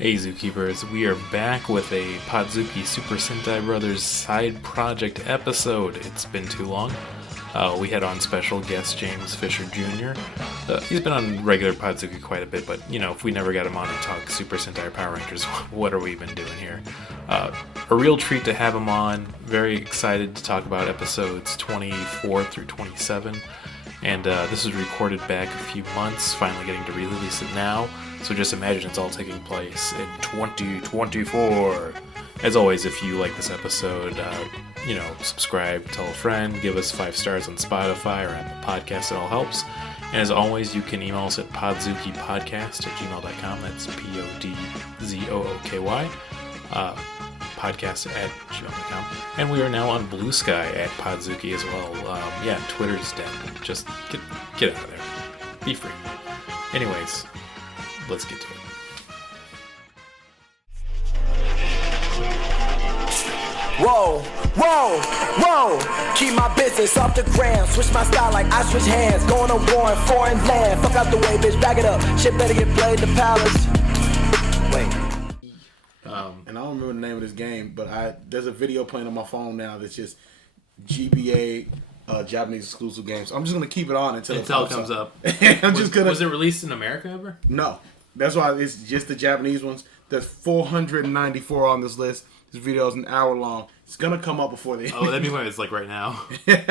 Hey Zookeepers, we are back with a Podzooky Super Sentai Brothers side project episode. It's been too long. We had on special guest James Fisher Jr. He's been on regular Podzooky quite a bit, but if we never got him on to talk Super Sentai or Power Rangers, what are we even doing here? A real treat to have him on. Very excited to talk about episodes 24 through 27. And this was recorded back a few months, finally getting to re-release it now. So just imagine it's all taking place in 2024. As always, if you like this episode, subscribe, tell a friend, give us 5 stars on Spotify or Apple Podcasts. It all helps. And as always, you can email us at podzookeypodcast@gmail.com. That's PODZOOKY. Podcast@gmail.com. And we are now on Blue Sky at Podzooky as well. Twitter's dead. Just get out of there. Be free. Anyways, let's get to it. Whoa, whoa, whoa. Keep my business off the ground. Switch my style like I switch hands. Going to war in foreign land. Fuck out the way, bitch. Back it up. Shit better get played the palace. Wait. And I don't remember the name of this game, but there's a video playing on my phone now that's just GBA Japanese exclusive games. I'm just gonna keep it on until it comes up. Was it released in America ever? No, that's why it's just the Japanese ones. There's 494 on this list. This video is an hour long. It's gonna come up before the end. Oh, that'd be why it's like right now. They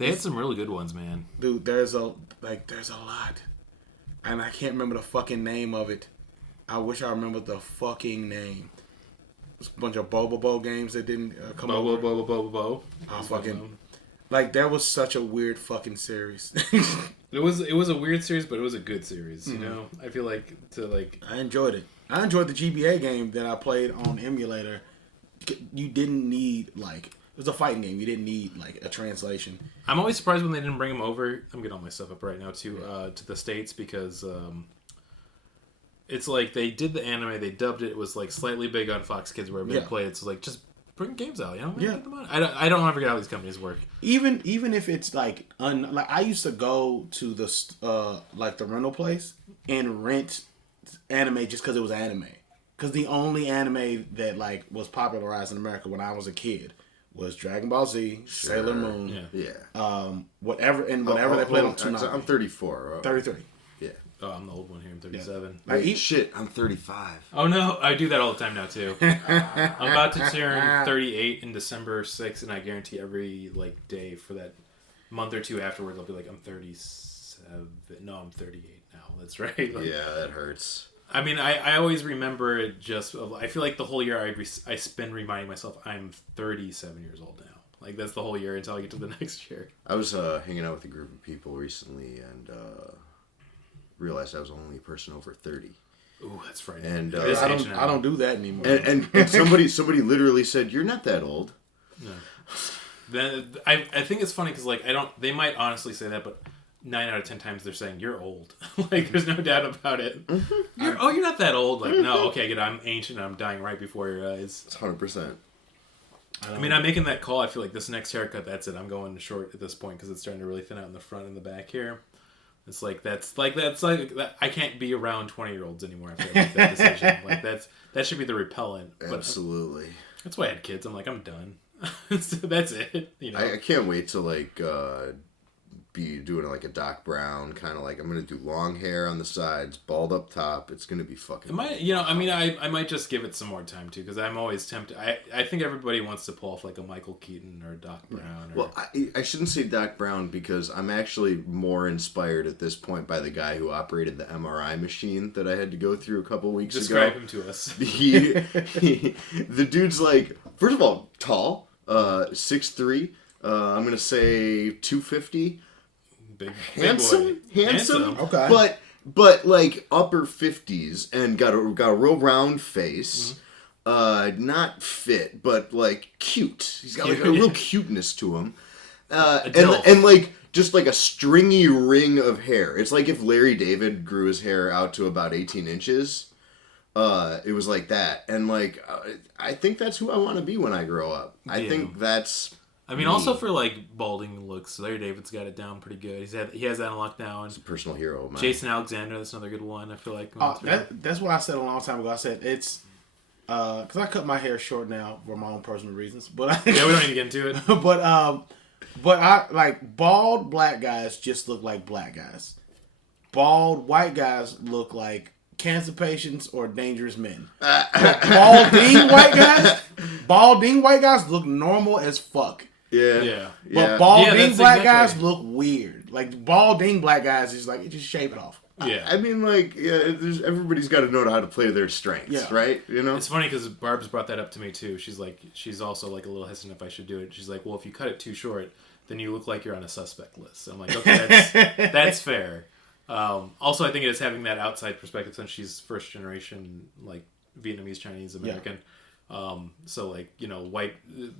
had some really good ones, man. Dude, there's a lot, and I can't remember the fucking name of it. I wish I remembered the fucking name. It's a bunch of Bobo games that didn't come over. Bobo. Oh, fucking. Like, that was such a weird fucking series. It was a weird series, but it was a good series, you know? I feel like I enjoyed it. I enjoyed the GBA game that I played on emulator. You didn't need, it was a fighting game. You didn't need, a translation. I'm always surprised when they didn't bring them over. I'm getting all my stuff up right now, too, to the States, because... it's like they did the anime, they dubbed it. It was slightly big on Fox Kids wherever they played it. So just bring games out, Yeah. I don't ever get how these companies work. Even if it's I used to go to the the rental place and rent anime just because it was anime. Because the only anime that was popularized in America when I was a kid was Dragon Ball Z, Sailor Moon, whatever they played on Toonami. I'm 34. 33. Yeah. Oh, I'm the old one here. I'm 37. Yeah. Wait, shit, I'm 35. Oh, no. I do that all the time now, too. I'm about to turn 38 in December 6th, and I guarantee every, day for that month or two afterwards, I'll be I'm 37. No, I'm 38 now. That's right. Yeah, that hurts. I mean, I always remember it I feel like the whole year I spend reminding myself I'm 37 years old now. That's the whole year until I get to the next year. I was hanging out with a group of people recently, and... realized I was the only person over 30. Ooh, that's frightening. And I don't do that anymore. And somebody literally said, "You're not that old." No. Then I think it's funny because they might honestly say that, but 9 out of 10 times they're saying you're old. There's no doubt about it. Mm-hmm. You're not that old. No, okay, good. I'm ancient. And I'm dying right before your eyes. It's 100%. I mean, I'm making that call. I feel like this next haircut, that's it. I'm going short at this point because it's starting to really thin out in the front and the back here. It's I can't be around 20-year-olds anymore after I make that decision. That should be the repellent. Absolutely. That's why I had kids. I'm done. So that's it. I can't wait to be doing a Doc Brown kind of I'm gonna do long hair on the sides, bald up top. It's gonna be fucking. I might just give it some more time too because I'm always tempted. I think everybody wants to pull off a Michael Keaton or a Doc Brown. Well, I shouldn't say Doc Brown because I'm actually more inspired at this point by the guy who operated the MRI machine that I had to go through a couple weeks ago. Describe him to us. The dude's first of all tall, 6'3". I'm gonna say 250. Big handsome. Okay. But upper 50s and got a real round face. Mm-hmm. Not fit, but cute. He's got a real cuteness to him. And just a stringy ring of hair. It's if Larry David grew his hair out to about 18 inches. It was like that. And I think that's who I want to be when I grow up. I think that's I mean, also for like balding looks, Larry David's got it down pretty good. He has that on lock now. And He's a personal hero of mine. Jason Alexander, that's another good one. I feel like. That's what I said a long time ago. I said it's because I cut my hair short now for my own personal reasons. But yeah, we don't need to get into it. But I like bald black guys just look like black guys. Bald white guys look like cancer patients or dangerous men. Balding white guys look normal as fuck. Yeah. But balding black guys look weird. Like balding black guys is like just shave it off. Yeah. I mean, like, everybody's got to know how to play their strengths, right? You know? It's funny because Barb's brought that up to me, too. She's also, like, a little hesitant if I should do it. She's like, well, if you cut it too short, then you look like you're on a suspect list. I'm like, okay, that's fair. Also, I think it is having that outside perspective since she's first generation, like, Vietnamese, Chinese, American. So, like, you know,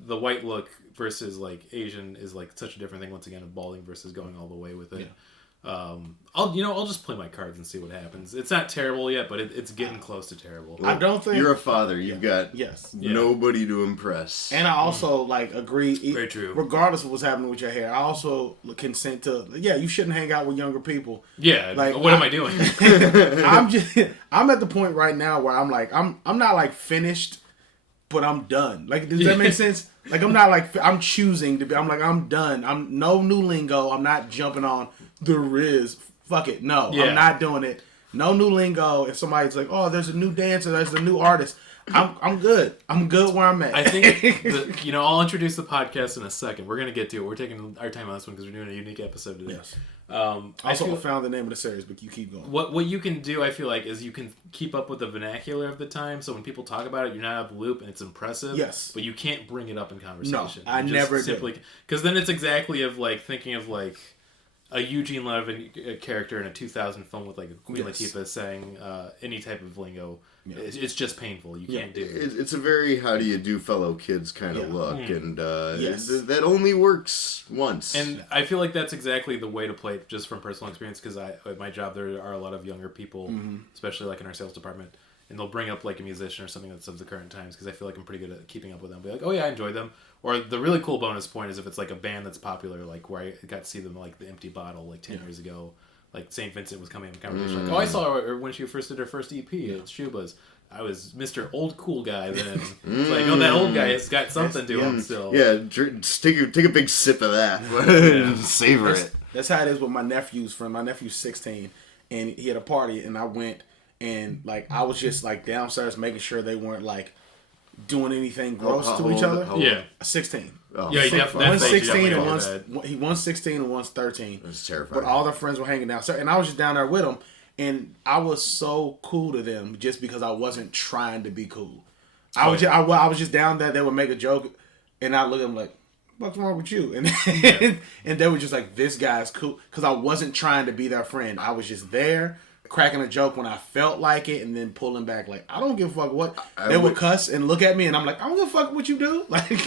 the white look versus, like, Asian is, like, such a different thing, once again, of balding versus going all the way with it. Yeah. I'll just play my cards and see what happens. It's not terrible yet, but it's getting close to terrible. I don't think you're a father. You've got nobody to impress. And I also like agree. Very true. Regardless of what's happening with your hair, I also consent to. Yeah, you shouldn't hang out with younger people. Yeah. Like, what am I doing? I'm at the point right now where I'm like I'm not like finished, but I'm done. Like, does that make sense? Like, I'm not like I'm choosing to be. I'm like I'm done. I'm no new lingo. I'm not jumping on the Riz. Fuck it. No, I'm not doing it. No new lingo. If somebody's like, oh, there's a new dancer, there's a new artist. I'm good. I'm good where I'm at. I think I'll introduce the podcast in a second. We're gonna get to it. We're taking our time on this one because we're doing a unique episode today. Yes. I found the name of the series, but you keep going. What you can do, I feel like, is you can keep up with the vernacular of the time. So when people talk about it, you're not out of the loop, and it's impressive. Yes. But you can't bring it up in conversation. No, I never simply because then it's exactly of like thinking of like a Eugene Levin character in a 2000 film with like Queen Latifah saying any type of lingo. Yeah. It's just painful. You can't do it. It's a very how do you do fellow kids kind of look, and that only works once. And I feel like that's exactly the way to play it, just from personal experience, because at my job there are a lot of younger people, especially like in our sales department, and they'll bring up like a musician or something that's of the current times, because I feel like I'm pretty good at keeping up with them. Be like, oh yeah, I enjoy them. Or the really cool bonus point is if it's like a band that's popular, like where I got to see them like the Empty Bottle like 10 years ago. Like St. Vincent was coming in conversation. Like, oh, I saw her when she first did her first EP at Shuba's. I was Mr. Old Cool Guy then. It's like, oh, that old guy has got something to him still. Yeah, take a big sip of that. And savor it. That's how it is with my nephew's friend. My nephew's 16, and he had a party, and I went, and like I was just like downstairs making sure they weren't like doing anything gross to each other. 16. Oh, yeah, he definitely. One's 16 and one's 16 and one's 13. That's terrifying. But all their friends were hanging downstairs, and I was just down there with them, and I was so cool to them just because I wasn't trying to be cool. I was just down there. They would make a joke, and I look at them like, "What's wrong with you?" And and they were just like, "This guy's cool," because I wasn't trying to be their friend. I was just there, cracking a joke when I felt like it, and then pulling back like, "I don't give a fuck what." They would cuss and look at me, and I'm like, "I don't give a fuck what you do." Like.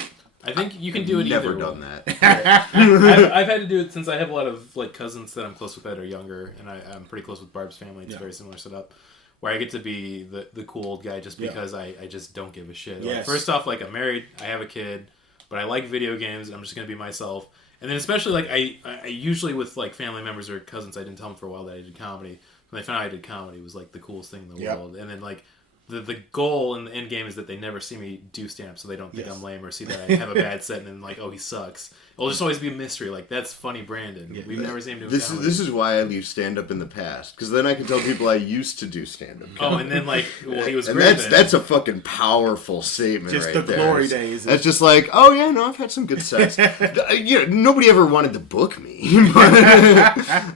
I think you can do it never either. Never done that. I've had to do it since I have a lot of like cousins that I'm close with that are younger, and I'm pretty close with Barb's family. It's a very similar setup, where I get to be the cool old guy just because I just don't give a shit. Yes. Like, first off, like I'm married, I have a kid, but I like video games, and I'm just gonna be myself. And then especially like I usually with like family members or cousins, I didn't tell them for a while that I did comedy. When I found out I did comedy, it was like the coolest thing in the world. And then like. The goal in the end game is that they never see me do stand-up, so they don't think I'm lame or see that I have a bad set and then like, oh, he sucks. It'll just always be a mystery. Like, that's funny Brandon. Yeah. We've never seen him do comedy. This is why I leave stand-up in the past, because then I can tell people I used to do stand-up comedy. Oh, and then like, well, he was and great. That's a fucking powerful statement just right the there. Glory days. That's just like, oh yeah, no, I've had some good sets. Nobody ever wanted to book me. But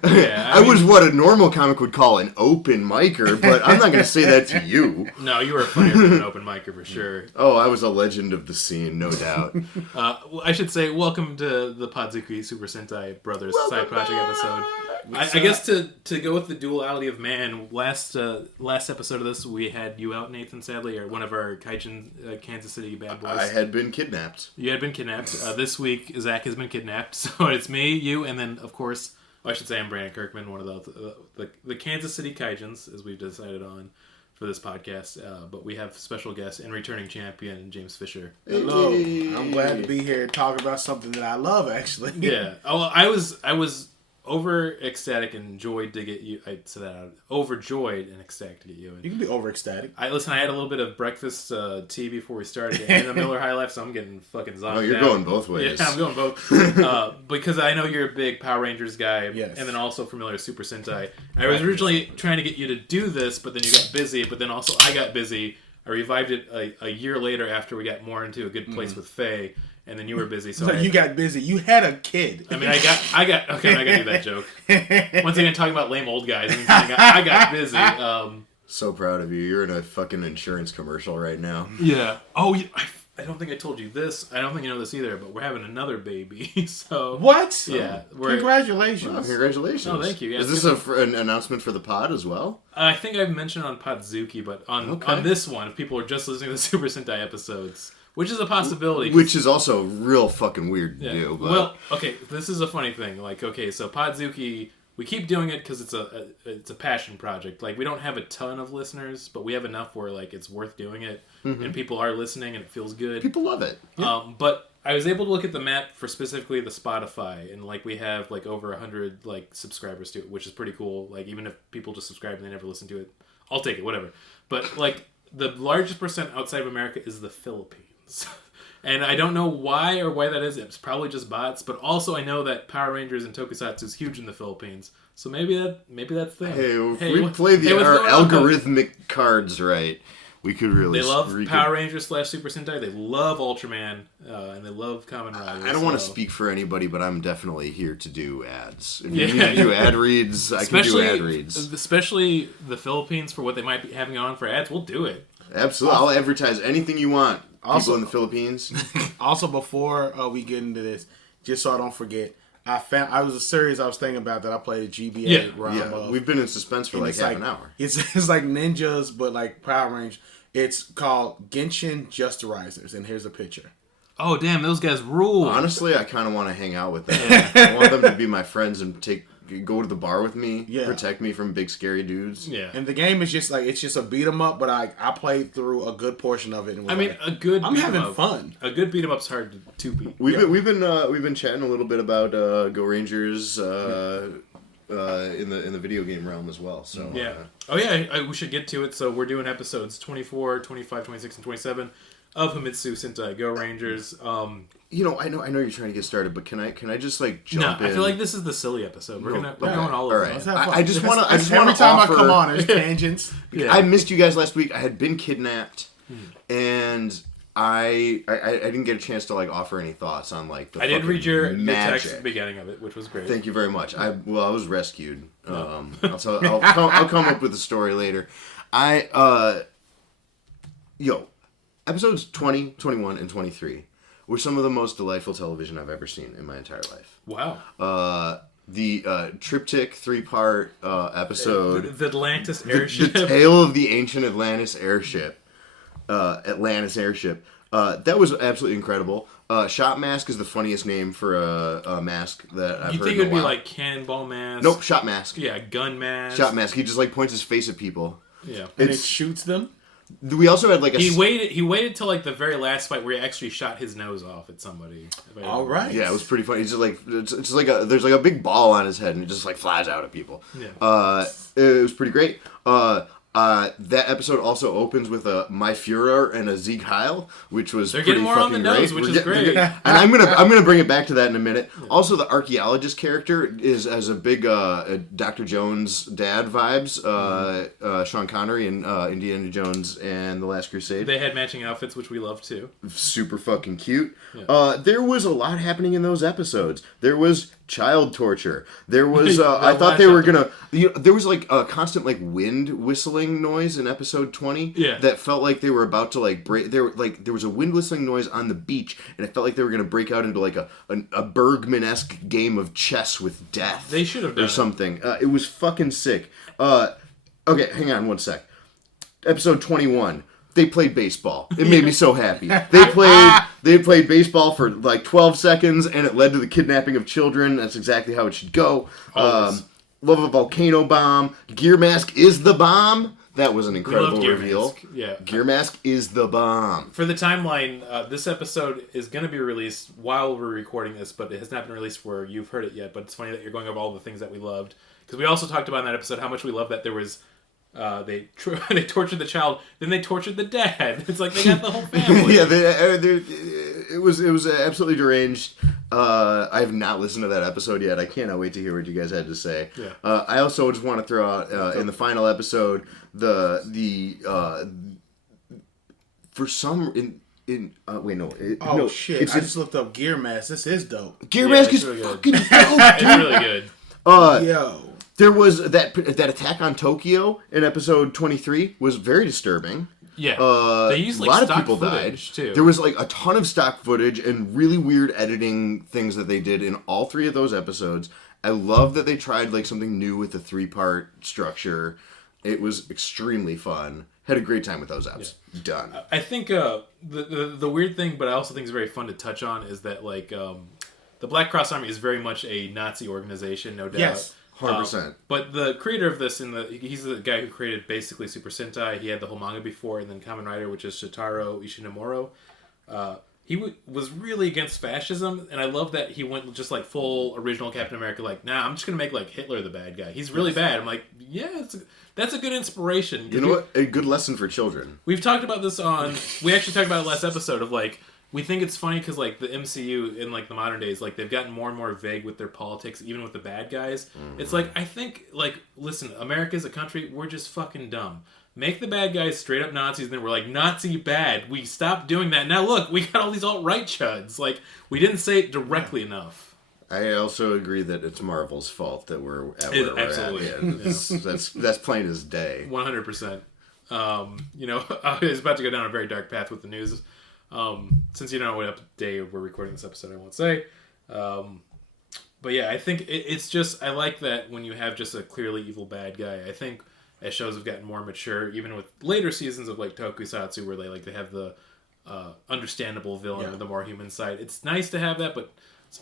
I was what a normal comic would call an open micer, but I'm not going to say that to you. No, you were a funnier than an open micer for sure. Oh, I was a legend of the scene, no doubt. I should say, welcome to the Podzooky Super Sentai Brothers side project episode. I guess to go with the duality of man, last episode of this, we had you out, Nathan, sadly, or one of our Kaijin Kansas City bad boys. I had been kidnapped. You had been kidnapped. This week, Zach has been kidnapped. So it's me, you, and then, of course, I should say I'm Brandon Kirkman, one of the Kansas City Kaijins, as we've decided on for this podcast, but we have special guest and returning champion James Fisher. Hello. I'm glad to be here and talk about something that I love, actually. Yeah. Oh, I was over ecstatic and enjoyed to get you. I said that out. Overjoyed and ecstatic to get you. You can be over ecstatic. I had a little bit of breakfast tea before we started in the Miller High Life, so I'm getting fucking zonked. Oh, you're down. going both ways. Yeah, I'm going both. Because I know you're a big Power Rangers guy, yes. and then also familiar with Super Sentai. I was originally trying to get you to do this, but then you got busy. But then also I got busy. I revived it a year later after we got more into a good place with Faye. And then you were busy, so you got busy. You had a kid. I mean, I got. Okay, I gotta do that joke. Once again, talking about lame old guys. I got busy. So proud of you. You're in a fucking insurance commercial right now. Yeah. Oh, I don't think I told you this. I don't think you know this either. But we're having another baby. So what? Yeah. Congratulations. Wow, congratulations. Oh, thank you. Yeah, Is this an announcement for the pod as well? I think I've mentioned on Podzooky, but on this one, if people are just listening to the Super Sentai episodes. Which is a possibility. Which is also real fucking weird to do. But... Well, okay, this is a funny thing. Like, okay, so Podzooky, we keep doing it because it's a passion project. Like, we don't have a ton of listeners, but we have enough where, like, it's worth doing it. Mm-hmm. And people are listening and it feels good. People love it. Yeah. But I was able to look at the map for specifically the Spotify. And, like, we have, like, over 100, like, subscribers to it, which is pretty cool. Like, even if people just subscribe and they never listen to it, I'll take it, whatever. But, like, the largest percent outside of America is the Philippines. And I don't know why that is. It's probably just bots, but also I know that Power Rangers and Tokusatsu is huge in the Philippines. So maybe that's the thing. Hey, we play our algorithmic cards right. We could really. They love Power Rangers / Super Sentai. They love Ultraman, and they love Kamen Rider. I don't want to speak for anybody, but I'm definitely here to do ads. If you need to do ad reads, I can do ad reads. Especially the Philippines for what they might be having on for ads. We'll do it. Absolutely, I'll advertise anything you want. People in the Philippines. Also, before we get into this, just so I don't forget, I was a series I was thinking about that I played at GBA. Yeah, we've been in suspense for like half an hour. It's like ninjas, but like Power Rangers. It's called Genshin Justerizers, and here's a picture. Oh, damn, those guys rule. Honestly, I kind of want to hang out with them. I want them to be my friends and go to the bar with me, protect me from big scary dudes. Yeah. And the game is just like, it's just a beat 'em up, but I played through a good portion of it. And I'm having fun. A good beat 'em up's hard to beat. We've been chatting a little bit about Go Rangers in the video game realm as well. So we should get to it. So we're doing episodes 24, 25, 26, and 27 of Himitsu Sentai Go Rangers. I know you're trying to get started, but can I just like jump in? I feel like this is the silly episode. We're going all over. Right. I just want to. Every time I come on, there's tangents. I missed you guys last week. I had been kidnapped, and I didn't get a chance to like offer any thoughts on like the. I did read your magic text at the beginning of it, which was great. Thank you very much. I was rescued. I'll come up with a story later. Episodes 20, 21, and 23 were some of the most delightful television I've ever seen in my entire life. Wow. The triptych 3-part episode. The Atlantis airship. The tale of the ancient Atlantis airship. That was absolutely incredible. Shot Mask is the funniest name for a mask that I've heard. You think it would be like Cannonball Mask? Nope, Shot Mask. Yeah, Gun Mask. Shot Mask. He just like points his face at people. Yeah. And it shoots them? We also had like He waited till like the very last fight where he actually shot his nose off at somebody. All right. Yeah, it was pretty funny. He's just like there's like a big ball on his head and it just like flies out at people. Yeah. It was pretty great. That episode also opens with a My Führer and a Sieg Heil, which was They're pretty getting more fucking on the nose, great. which is great. And I'm gonna bring it back to that in a minute. Yeah. Also, the archaeologist character is as a big Dr. Jones dad vibes. Sean Connery in Indiana Jones and the Last Crusade. They had matching outfits, which we love too. Super fucking cute. Yeah. There was a lot happening in those episodes. There was child torture. There was I thought they were gonna. There was like a constant like wind whistling noise in episode 20. Yeah. That felt like they were about to like break. There was a wind whistling noise on the beach, and it felt like they were gonna break out into like a Bergman-esque game of chess with death. They should have done something. It was fucking sick. Okay, hang on one sec. Episode 21. They played baseball. It made me so happy. They played baseball for like 12 seconds, and it led to the kidnapping of children. That's exactly how it should go. Love a volcano bomb. Gear Mask is the bomb. That was an incredible reveal. Mask. Yeah. Gear Mask is the bomb. For the timeline, this episode is going to be released while we're recording this, but it has not been released where you've heard it yet. But it's funny that you're going over all the things that we loved. Because we also talked about in that episode how much we loved that there was... they tortured the child, then they tortured the dad. It's like they got the whole family. Yeah, it was absolutely deranged. I have not listened to that episode yet. I cannot wait to hear what you guys had to say. Yeah. I also just want to throw out in the final episode for some wait no no shit! I just looked up Gear Mask. This is dope. Gear Mask is really fucking dope. It's really good. Yo. There was that attack on Tokyo in episode 23 was very disturbing. Yeah, they used a lot of stock people died. Too. There was a ton of stock footage and really weird editing things that they did in all 3 of those episodes. I love that they tried something new with the 3-part structure. It was extremely fun. Had a great time with those eps. Yeah. Done. I think the weird thing, but I also think is very fun to touch on, is that the Black Cross Army is very much a Nazi organization, no doubt. Yes. 100%. But the creator of this, he's the guy who created basically Super Sentai. He had the whole manga before, and then Kamen Rider, which is Shitaro Ishinomuro. He was really against fascism, and I love that he went just full original Captain America. I'm just gonna make Hitler the bad guy. He's really bad. I'm like, yeah, that's a good inspiration. You know what? A good lesson for children. We've talked about this we actually talked about it last episode of we think it's funny because the MCU in the modern days, they've gotten more and more vague with their politics, even with the bad guys. Mm-hmm. It's I think listen, America's a country, we're just fucking dumb. Make the bad guys straight up Nazis, and then we're Nazi bad. We stopped doing that. Now look, we got all these alt-right chuds. We didn't say it directly enough. I also agree that it's Marvel's fault that we're at where absolutely. We're at. Yeah, that's plain as day. 100%. I was about to go down a very dark path with the news. Since you don't know what day we're recording this episode, I won't say. But yeah, I think it's just, I like that when you have just a clearly evil bad guy. I think as shows have gotten more mature, even with later seasons of Tokusatsu, where they have the understandable villain with the more human side. It's nice to have that, but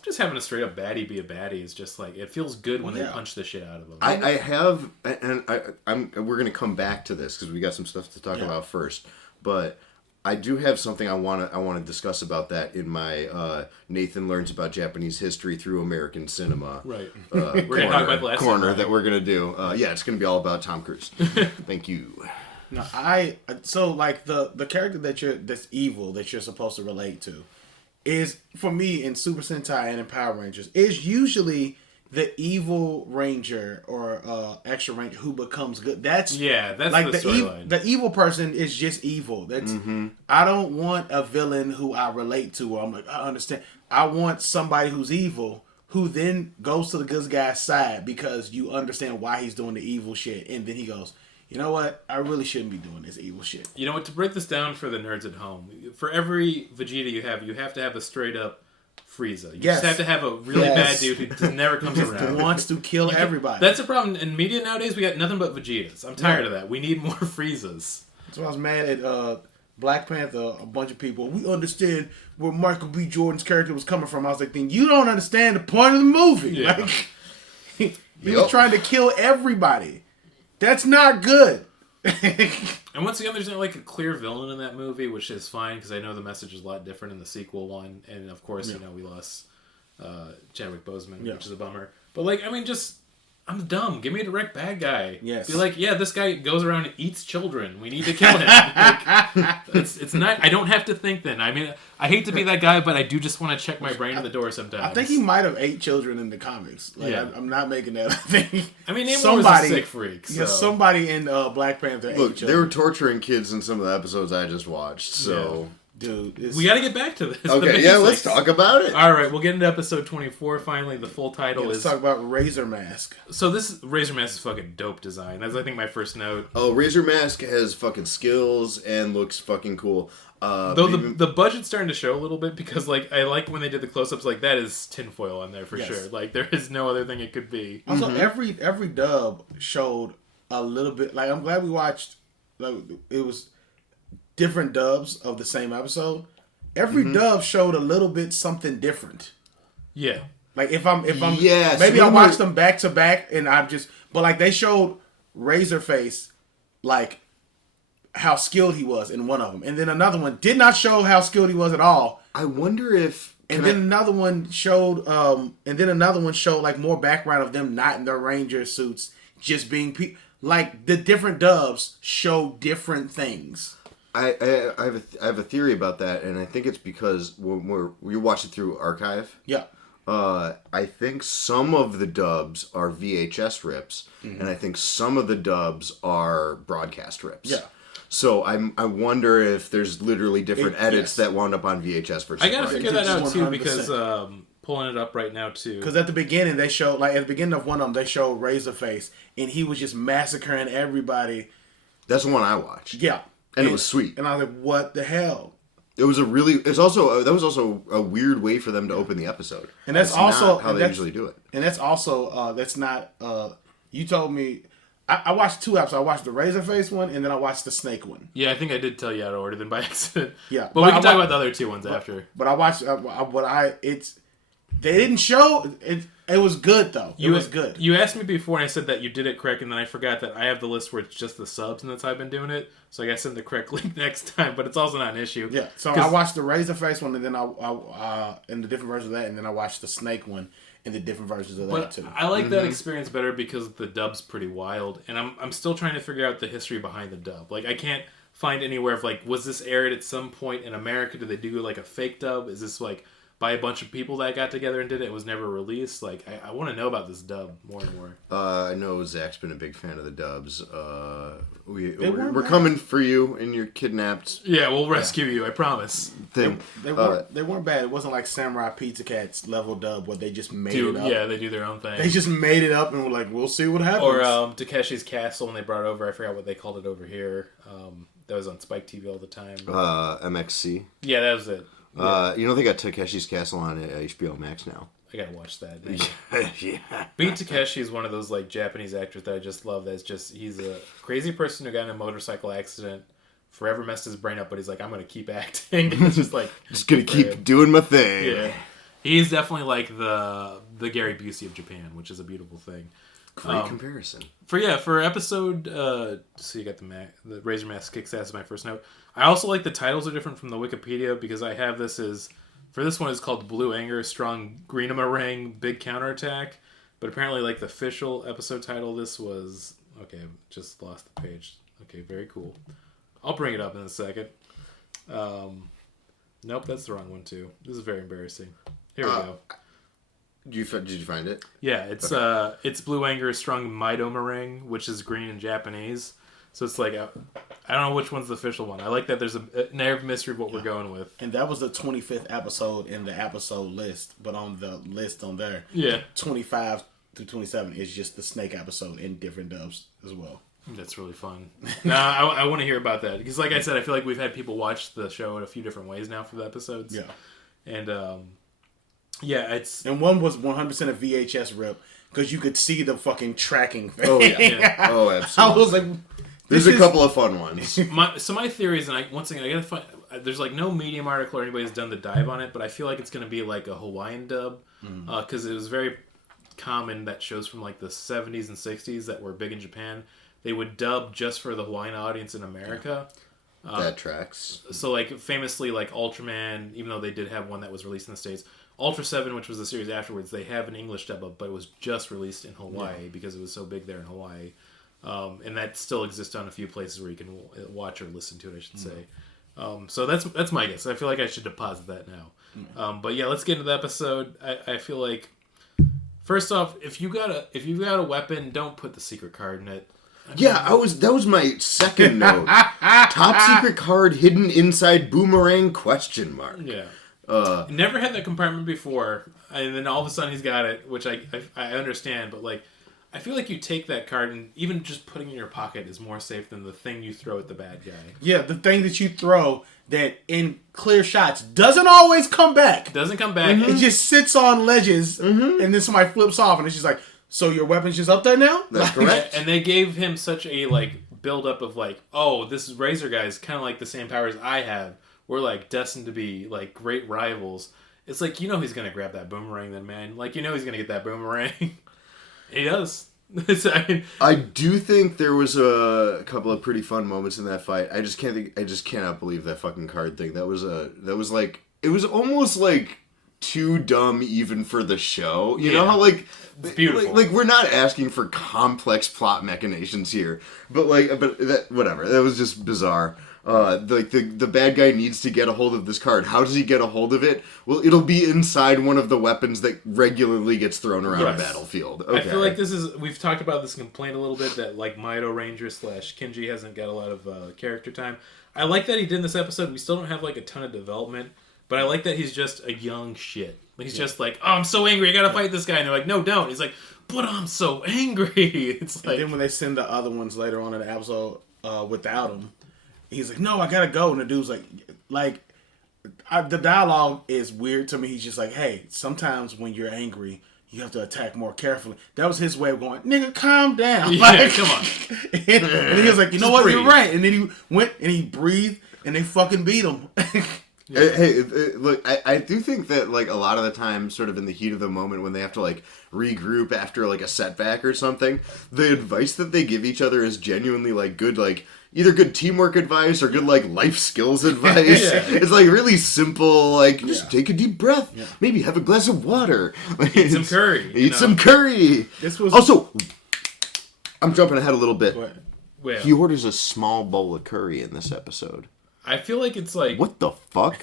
just having a straight up baddie be a baddie is just it feels good when they punch the shit out of them. I have, and we're gonna come back to this because we got some stuff to talk about first, but I do have something I want to discuss about that in my Nathan learns about Japanese history through American cinema. Right. We're gonna talk about the last corner that we're gonna do. It's gonna be all about Tom Cruise. Thank you. No, the character that's evil that you're supposed to relate to is, for me, in Super Sentai and in Power Rangers, is usually the evil ranger or extra ranger who becomes good. That's the storyline. The evil person is just evil. That's I don't want a villain who I relate to, or I understand. I want somebody who's evil who then goes to the good guy's side because you understand why he's doing the evil shit, and then he goes, you know what? I really shouldn't be doing this evil shit. You know what? To break this down for the nerds at home, for every Vegeta you have to have a straight up Frieza. You just have to have a really bad dude who never comes around. Wants to kill everybody. That's a problem. In media nowadays, we got nothing but Vegetas. I'm tired of that. We need more Friezas. That's why I was mad at Black Panther. A bunch of people, we understand where Michael B. Jordan's character was coming from. I was like, then you don't understand the point of the movie. Yeah. He was trying to kill everybody. That's not good. And once again, there's not a clear villain in that movie, which is fine because I know the message is a lot different in the sequel one, and of course, we lost Chadwick Boseman, which is a bummer. But I'm dumb. Give me a direct bad guy. Yes. Be this guy goes around and eats children. We need to kill him. It's not. I don't have to think then. I mean, I hate to be that guy, but I do just want to check my brain at the door sometimes. I think he might have ate children in the comics. I'm not making that a thing. I mean, Namor was a sick freak. So. Yeah, somebody in Black Panther ate children. They were torturing kids in some of the episodes I just watched, so... Yeah. Dude, we got to get back to this. Okay, let's talk about it. All right, we'll get into episode 24. Finally, the full title let's talk about Razor Mask. So this Razor Mask is fucking dope design. That's I think my first note. Oh, Razor Mask has fucking skills and looks fucking cool. Though the budget's starting to show a little bit because I like when they did the close-ups. That is tinfoil on there for sure. There is no other thing it could be. Also, every dub showed a little bit. I'm glad we watched. It was different dubs of the same episode. Every dub showed a little bit something different. Yeah. If I'm maybe I watched them back to back and I'm just, but they showed Razorface how skilled he was in one of them, and then another one did not show how skilled he was at all. I wonder if. Another one showed, like more background of them not in their Ranger suits, just being like the different dubs show different things. I have a theory about that, and I think it's because when we watch it through Archive. Yeah. I think some of the dubs are VHS rips, and I think some of the dubs are broadcast rips. Yeah. So I wonder if there's literally different edits that wound up on VHS versus. I gotta figure that out too 100%. because pulling it up right now too. Because at the beginning they showed, like at the beginning of one of them, they showed Razorface, and he was just massacring everybody. That's the one I watched. Yeah. And it was sweet. And I was like, what the hell? It was that was also a weird way for them to open the episode. And that's also not how they usually do it. And that's also that's not you told me I watched 2 episodes. I watched the Razorface one and then I watched the Snake one. Yeah, I think I did tell you out of order then by accident. Yeah. But we can talk about the other 2 ones after. But I watched they didn't show it. It was good though. It was good. You asked me before, and I said that you did it correct, and then I forgot that I have the list where it's just the subs, and that's how I've been doing it. So I got to send the correct link next time, but it's also not an issue. Yeah. So I watched the Razorface one, and then I in the different versions of that, and then I watched the Snake one in the different versions of that too. I like that experience better because the dub's pretty wild, and I'm still trying to figure out the history behind the dub. Like I can't find anywhere of like, was this aired at some point in America? Did they do like a fake dub? Is this like by a bunch of people that got together and did it? It was never released. Like, I want to know about this dub more and more. I know Zach's been a big fan of the dubs. We're coming for you and your kidnapped. Yeah, we'll rescue you. I promise. They weren't bad. It wasn't like Samurai Pizza Cat's level dub where they just made it up. Yeah, they do their own thing. They just made it up and were like, we'll see what happens. Or Takeshi's Castle when they brought it over. I forgot what they called it over here. That was on Spike TV all the time. MXC. Yeah, that was it. Yeah. They got Takeshi's Castle on HBO Max now. I gotta watch that. Yeah. Beat Takeshi is one of those like Japanese actors that I just love. He's a crazy person who got in a motorcycle accident, forever messed his brain up, but he's like, I'm gonna keep acting. It's just like just gonna keep doing my thing. Yeah, he's definitely like the Gary Busey of Japan, which is a beautiful thing. Great comparison. For episode, so you got the Razor Mask kicks ass is my first note. I also like the titles are different from the Wikipedia because I have this as, for this one it's called Blue Anger, Strong Greenamarang, Big Counterattack. But apparently like the official episode title, this was, okay, I just lost the page. Okay, very cool. I'll bring it up in a second. Nope, that's the wrong one too. This is very embarrassing. Here we go. Did you find it? Yeah, it's Blue Anger, Strong Mido Meringue, which is green in Japanese. So it's like, I don't know which one's the official one. I like that there's an air of mystery of what we're going with. And that was the 25th episode in the episode list, but on the list on there, 25 through 27 is just the Snake episode in different dubs as well. That's really fun. I want to hear about that because, like I said, I feel like we've had people watch the show in a few different ways now for the episodes. Yeah, and and one was 100% a VHS rip because you could see the fucking tracking thing. Oh yeah, oh absolutely. I was like, there's a couple of fun ones. My theory is, and I gotta find. There's like no Medium article or anybody's done the dive on it, but I feel like it's gonna be like a Hawaiian dub because it was very common that shows from like the 70s and 60s that were big in Japan, they would dub just for the Hawaiian audience in America. That tracks. So like famously like Ultraman, even though they did have one that was released in the States, Ultra 7, which was the series afterwards, they have an English dub of, but it was just released in Hawaii because it was so big there in Hawaii. And that still exists on a few places where you can watch or listen to it, I should say. So that's my guess. I feel like I should deposit that now. But yeah, let's get into the episode. I feel like, first off, if you got a weapon, don't put the secret card in it. That was my second note. Top secret card hidden inside boomerang ? Yeah. Never had that compartment before, and then all of a sudden he's got it, which I understand, but like, I feel like you take that card and even just putting it in your pocket is more safe than the thing you throw at the bad guy. Yeah, the thing that you throw that in clear shots doesn't always come back. Doesn't come back. It just sits on ledges, and then somebody flips off, and it's just like, so your weapon's just up there now? That's correct. And they gave him such a like build up of like, oh, this Razor guy is kind of like the same powers I have. We're like destined to be like great rivals. It's like, he's gonna grab that boomerang then, man. Like, he's gonna get that boomerang. He does. I do think there was a couple of pretty fun moments in that fight. I just cannot believe that fucking card thing. That was like, it was almost like too dumb even for the show. You know how like it's beautiful. Like we're not asking for complex plot machinations here, but that whatever. That was just bizarre. The bad guy needs to get a hold of this card. How does he get a hold of it? Well, it'll be inside one of the weapons that regularly gets thrown around a battlefield. Okay. I feel like we've talked about this complaint a little bit that like Mido Ranger / Kinji hasn't got a lot of character time. I like that he did in this episode. We still don't have like a ton of development, but I like that he's just a young shit. He's just like, oh, I'm so angry, I gotta fight this guy. And they're like, no, don't. He's like, but I'm so angry. It's like... And then when they send the other ones later on in the episode without him, he's like, no, I gotta go. And the dude's like, the dialogue is weird to me. He's just like, hey, sometimes when you're angry, you have to attack more carefully. That was his way of going, nigga, calm down. Yeah, come on. and he was like, you know what, breathe. you're right. And then he went and he breathed and they fucking beat him. Hey, look, I do think that, like, a lot of the time, sort of in the heat of the moment when they have to, like, regroup after, like, a setback or something, the advice that they give each other is genuinely, like, good, like, either good teamwork advice or good, like, life skills advice. It's, like, really simple, like, just take a deep breath. Yeah. Maybe have a glass of water. Eat some curry. Eat some curry. This was... Also, I'm jumping ahead a little bit. Well, he orders a small bowl of curry in this episode. I feel like it's like... What the fuck?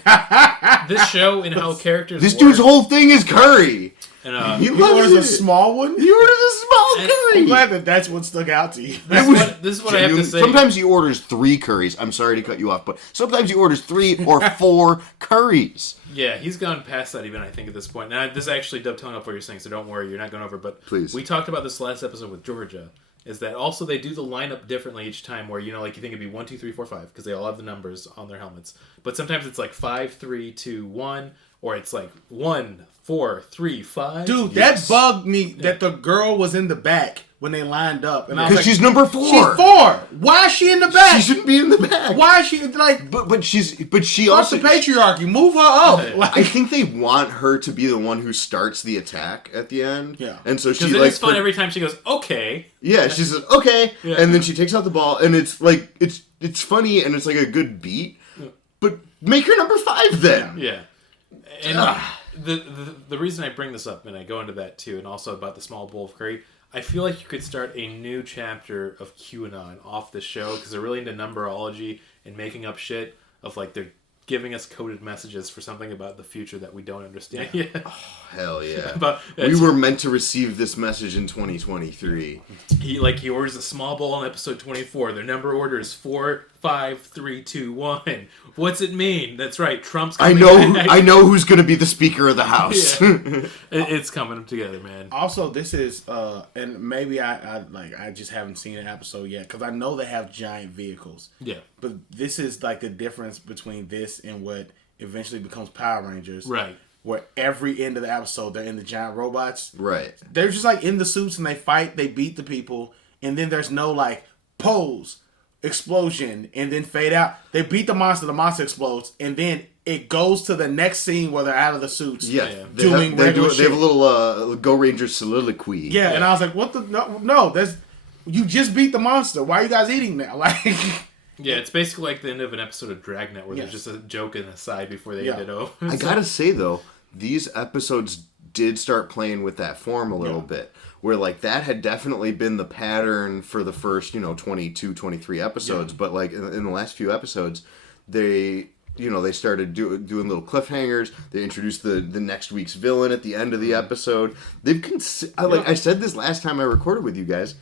This show and how characters This work. dude's whole thing is curry. And, he orders a small one? He orders a small curry. I'm glad that that's what stuck out to you. This is what I have to say. Sometimes he orders 3 curries. I'm sorry to cut you off, but sometimes he orders 3 or 4 curries. Yeah, he's gone past that even, I think, at this point. Now, this is actually dovetailing off what you're saying, so don't worry, you're not going over. But please. We talked about this last episode with Georgia. Is that also they do the lineup differently each time where, you know, like you think it'd be 1, 2, 3, 4, 5 because they all have the numbers on their helmets. But sometimes it's like 5, 3, 2, 1 or it's like 1, 4, 3, 5. Dude, that bugged me that the girl was in the back when they lined up. And I was because like, she's number 4. She's 4. Why is she in the back? She shouldn't be in the back. Why is she like? But she Fuck also the patriarchy. Move her up. Like, I think they want her to be the one who starts the attack at the end. Yeah. And so she Because like it's fun every time she goes, okay. Yeah, she says okay, and then she takes out the ball, and it's like it's funny and it's like a good beat, but make her number 5 then. Yeah. And the reason I bring this up, and I go into that too, and also about the small bowl of curry, I feel like you could start a new chapter of QAnon off the show because they're really into numberology and making up shit of like they're giving us coded messages for something about the future that we don't understand yet. Oh, hell yeah. But we were meant to receive this message in 2023. He orders a small bowl in episode 24. Their number order is 4, 5, 3, 2, 1. What's it mean? That's right. Trump's coming back. I know who's going to be the Speaker of the House. Yeah. It's coming together, man. also, this is and maybe I just haven't seen an episode yet because I know they have giant vehicles. Yeah. But this is like the difference between this and what eventually becomes Power Rangers. Right. Where every end of the episode they're in the giant robots. Right. They're just like in the suits and they fight, they beat the people, and then there's no like pose, explosion, and then fade out. They beat the monster explodes, and then it goes to the next scene where they're out of the suits. Yeah. Doing regular shit. They have a little Go Ranger soliloquy. Yeah, and I was like, what the no, that's you just beat the monster. Why are you guys eating now? Like Yeah, it's basically like the end of an episode of Dragnet where there's just a joke and an aside before they end it over. I gotta say though, these episodes did start playing with that form a little bit. Where like that had definitely been the pattern for the first, 22, 23 episodes. But like in the last few episodes, they started doing little cliffhangers. They introduced the next week's villain at the end of the episode. They've I said this last time I recorded with you guys.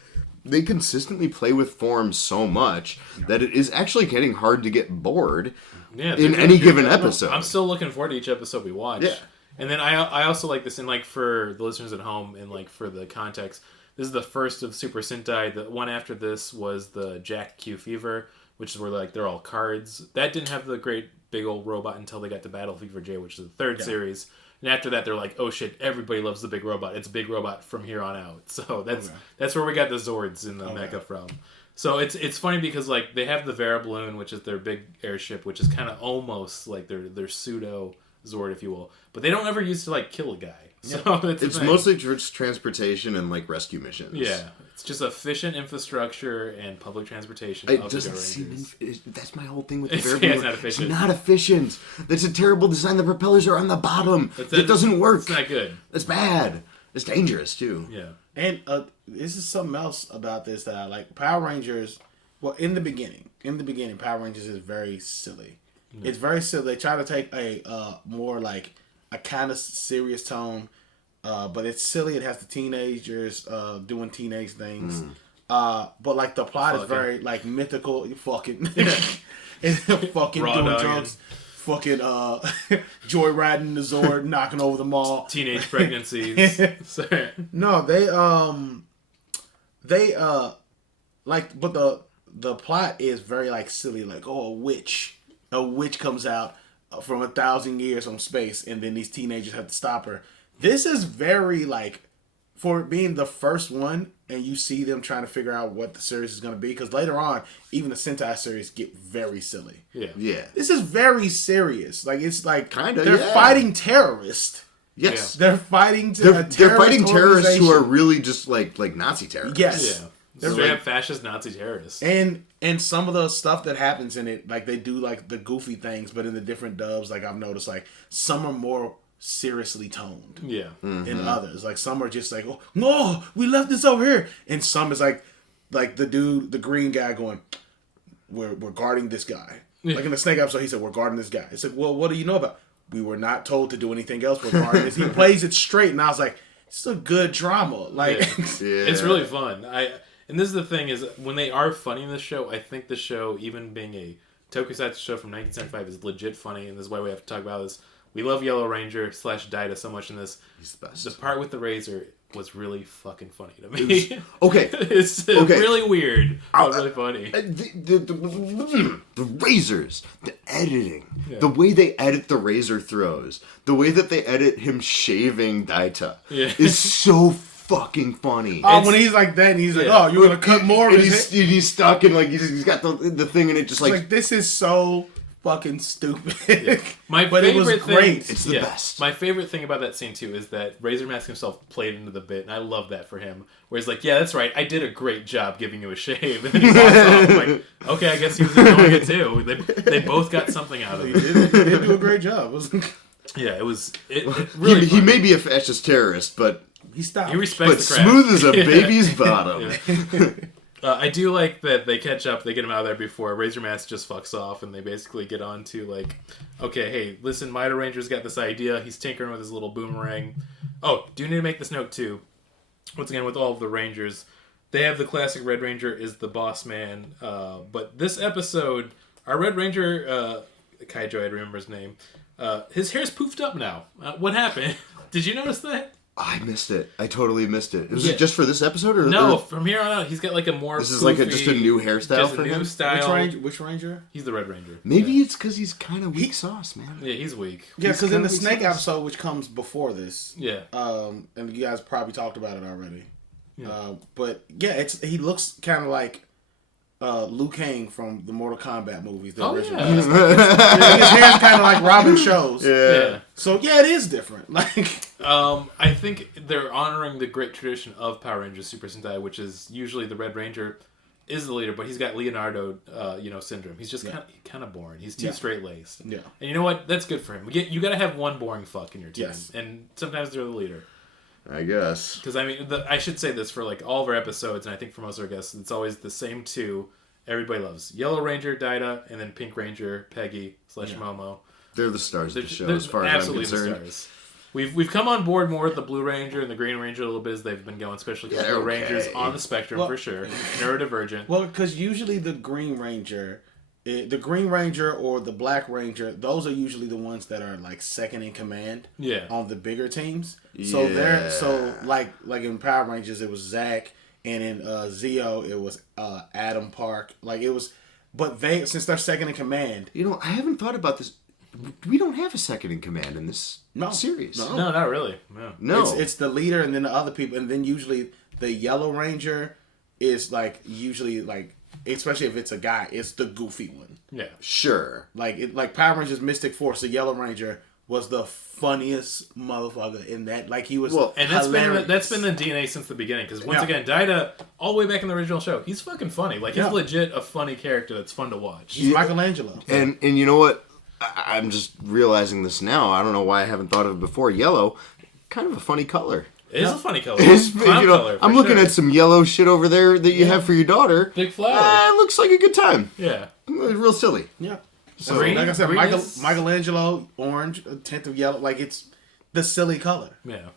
They consistently play with form so much that it is actually getting hard to get bored in any given episode. I'm still looking forward to each episode we watch. Yeah. And then I also like this, and like for the listeners at home, and like for the context, this is the first of Super Sentai. The one after this was the Jack Q Fever, which is where like they're all cards. That didn't have the great big old robot until they got to Battle Fever J, which is the third series. And after that, they're like, oh shit, everybody loves the big robot. It's a big robot from here on out. So that's where we got the Zords in the mecha from. So it's funny because like they have the Vera Balloon, which is their big airship, which is kind of almost like their pseudo Zord, if you will. But they don't ever use to like kill a guy. So it's mostly just transportation and like rescue missions. Yeah. It's just efficient infrastructure and public transportation. It of doesn't the Go seem. Rangers. That's my whole thing with the It's Fairview. not efficient. It's not efficient. That's a terrible design. The propellers are on the bottom. It doesn't work. It's not good. It's bad. It's dangerous too. Yeah. And this is something else about this that I like. Power Rangers, well, in the beginning, Power Rangers is very silly. Mm-hmm. It's very silly. They try to take a more like a kind of serious tone, but it's silly. It has the teenagers doing teenage things. But like the plot is very like mythical. Fucking, it's fucking Raw doing dogging. drugs. Fucking joyriding the Zord, knocking over the mall. Teenage pregnancies. Sorry. No, they like, but the plot is very like silly. Like, oh, a witch comes out from 1,000 years from space, and then these teenagers have to stop her. This is very like, for being the first one, and you see them trying to figure out what the series is going to be, because later on, even the Sentai series get very silly. Yeah. This is very serious. Like, it's like Kinda, they're yeah. fighting terrorists. Yes. They're fighting They're fighting terrorists who are organization. really just like Nazi terrorists. Yes. Yeah. They're Straight like- up fascist Nazi terrorists. And some of the stuff that happens in it, like they do like the goofy things, but in the different dubs, like I've noticed, like some are more seriously toned Yeah. than others. Like some are just like, oh no, we left this over here, and some is like the green guy going, we're guarding this guy. Like in the Snake episode, he said, we're guarding this guy. It's like, well, what do you know about? We were not told to do anything else. We're guarding this. He plays it straight, and I was like, it's a good drama. Like, Yeah. It's really fun. And this is the thing is when they are funny in this show, I think the show, even being a tokusatsu show from 1975, is legit funny, and this is why we have to talk about this. We love Yellow Ranger / Daida so much in this. He's the best. The part with the razor was really fucking funny to me. Okay. It's Okay. really weird, but really funny. The razors, the editing, the way they edit the razor throws, the way that they edit him shaving Daita is so fucking funny. when he's like that, and he's like, oh, you're gonna cut more of and his hair? he's stuck and like he's got the thing and it just Like, this is so fucking stupid. My but it was favorite thing, great. It's the best. My favorite thing about that scene too is that Razor Mask himself played into the bit, and I love that for him. Where he's like, "Yeah, that's right, I did a great job giving you a shave," and then he walks off. I'm like, okay, I guess he was enjoying it too. They both got something out of He it. did do a great job. Yeah, it was really. He may be a fascist terrorist, but He stopped. He respects but the craft. smooth as a baby's bottom. Yeah. I do like that they catch up, they get him out of there before Razor Mask just fucks off, and they basically get on to like, okay, hey, listen, Mido Ranger's got this idea, he's tinkering with his little boomerang. Oh, do need to make this note too. Once again, with all of the Rangers, they have the classic Red Ranger is the boss man, but this episode, our Red Ranger, Kaijo, I remember his name, his hair's poofed up now. What happened? Did you notice that? I missed it. I totally missed it. Was it just for this episode, or No, or- from here on out, he's got like a more. This is like just a new hairstyle just for a new him? style. Which Ranger? He's the Red Ranger. Maybe it's because he's kind of weak sauce, man. Yeah, he's weak. Yeah, because in the He's Snake kinda- episode, which comes before this, Yeah. and you guys probably talked about it already. But yeah, he looks kind of like Liu Kang from the Mortal Kombat movies. The original. yeah. His hair's kind of like Robin Show's. Yeah. So yeah, it is different. Like, I think they're honoring the great tradition of Power Rangers Super Sentai, which is usually the Red Ranger is the leader, but he's got Leonardo, syndrome. He's just kind of boring. He's too straight laced. Yeah. And you know what? That's good for him. You got to have one boring fuck in your team, Yes. and sometimes they're the leader. I guess. Because, I mean, I should say this for, like, all of our episodes, and I think for most of our guests, it's always the same two everybody loves. Yellow Ranger, Daida, and then Pink Ranger, Peggy / Momo. They're the stars of the show, They're as far as I'm absolutely the concerned. stars. We've come on board more with the Blue Ranger and the Green Ranger a little bit as they've been going, especially because the Rangers on the spectrum, for sure. Neurodivergent. well, because usually the Green Ranger or the Black Ranger, those are usually the ones that are like second in command. Yeah. On the bigger teams. So like in Power Rangers, it was Zach, and in Zeo, it was Adam Park. Like it was, but since they're second in command. You know, I haven't thought about this. We don't have a second in command in this series. No. No, not really. No. It's the leader, and then the other people, and then usually the Yellow Ranger is like usually like, especially if it's a guy, it's the goofy one. Yeah. Sure. Like Power Rangers Mystic Force, the Yellow Ranger was the funniest motherfucker in that. Like, he was and that's been the DNA since the beginning. Because once again, Daida, all the way back in the original show, he's fucking funny. Like, he's legit a funny character that's fun to watch. He's Michelangelo. And you know what? I'm just realizing this now. I don't know why I haven't thought of it before. Yellow, kind of a funny color. It is a funny color. It's color, I'm looking at some yellow shit over there that you have for your daughter. Big flower. It looks like a good time. Yeah. Real silly. Yeah. So, like I said, Michelangelo, orange, a tint of yellow. Like, it's the silly color. Yeah.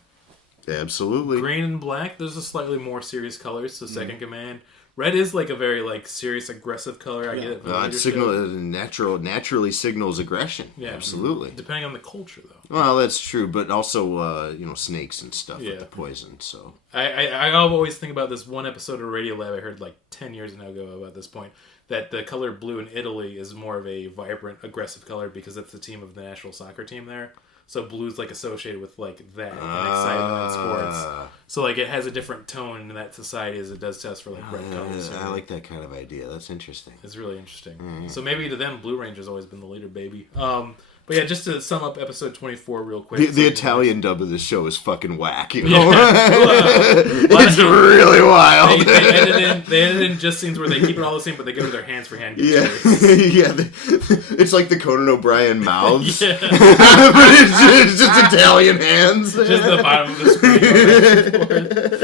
Absolutely. Green and black, there's a slightly more serious colors. So second command. Red is like a very like serious, aggressive color. I get it. Naturally signals aggression. Yeah, absolutely. Depending on the culture, though. Well, that's true, but also snakes and stuff with the poison. So I always think about this one episode of Radio Lab I heard like 10 years ago about this point, that the color blue in Italy is more of a vibrant, aggressive color because it's the team of the national soccer team there. So blue's like associated with like that and excitement in sports. So like it has a different tone in that society as it does to us for like red colors. I like that kind of idea. That's interesting. It's really interesting. So maybe to them, Blue Ranger's always been the leader, baby. But yeah, just to sum up episode 24 real quick. The Italian dub of this show is fucking whack, you know? It's really wild. They edited in just scenes where they keep it all the same, but they go to their hands for hand gestures. Yeah. It's like the Conan O'Brien mouths. But it's just Italian hands. Just the bottom of the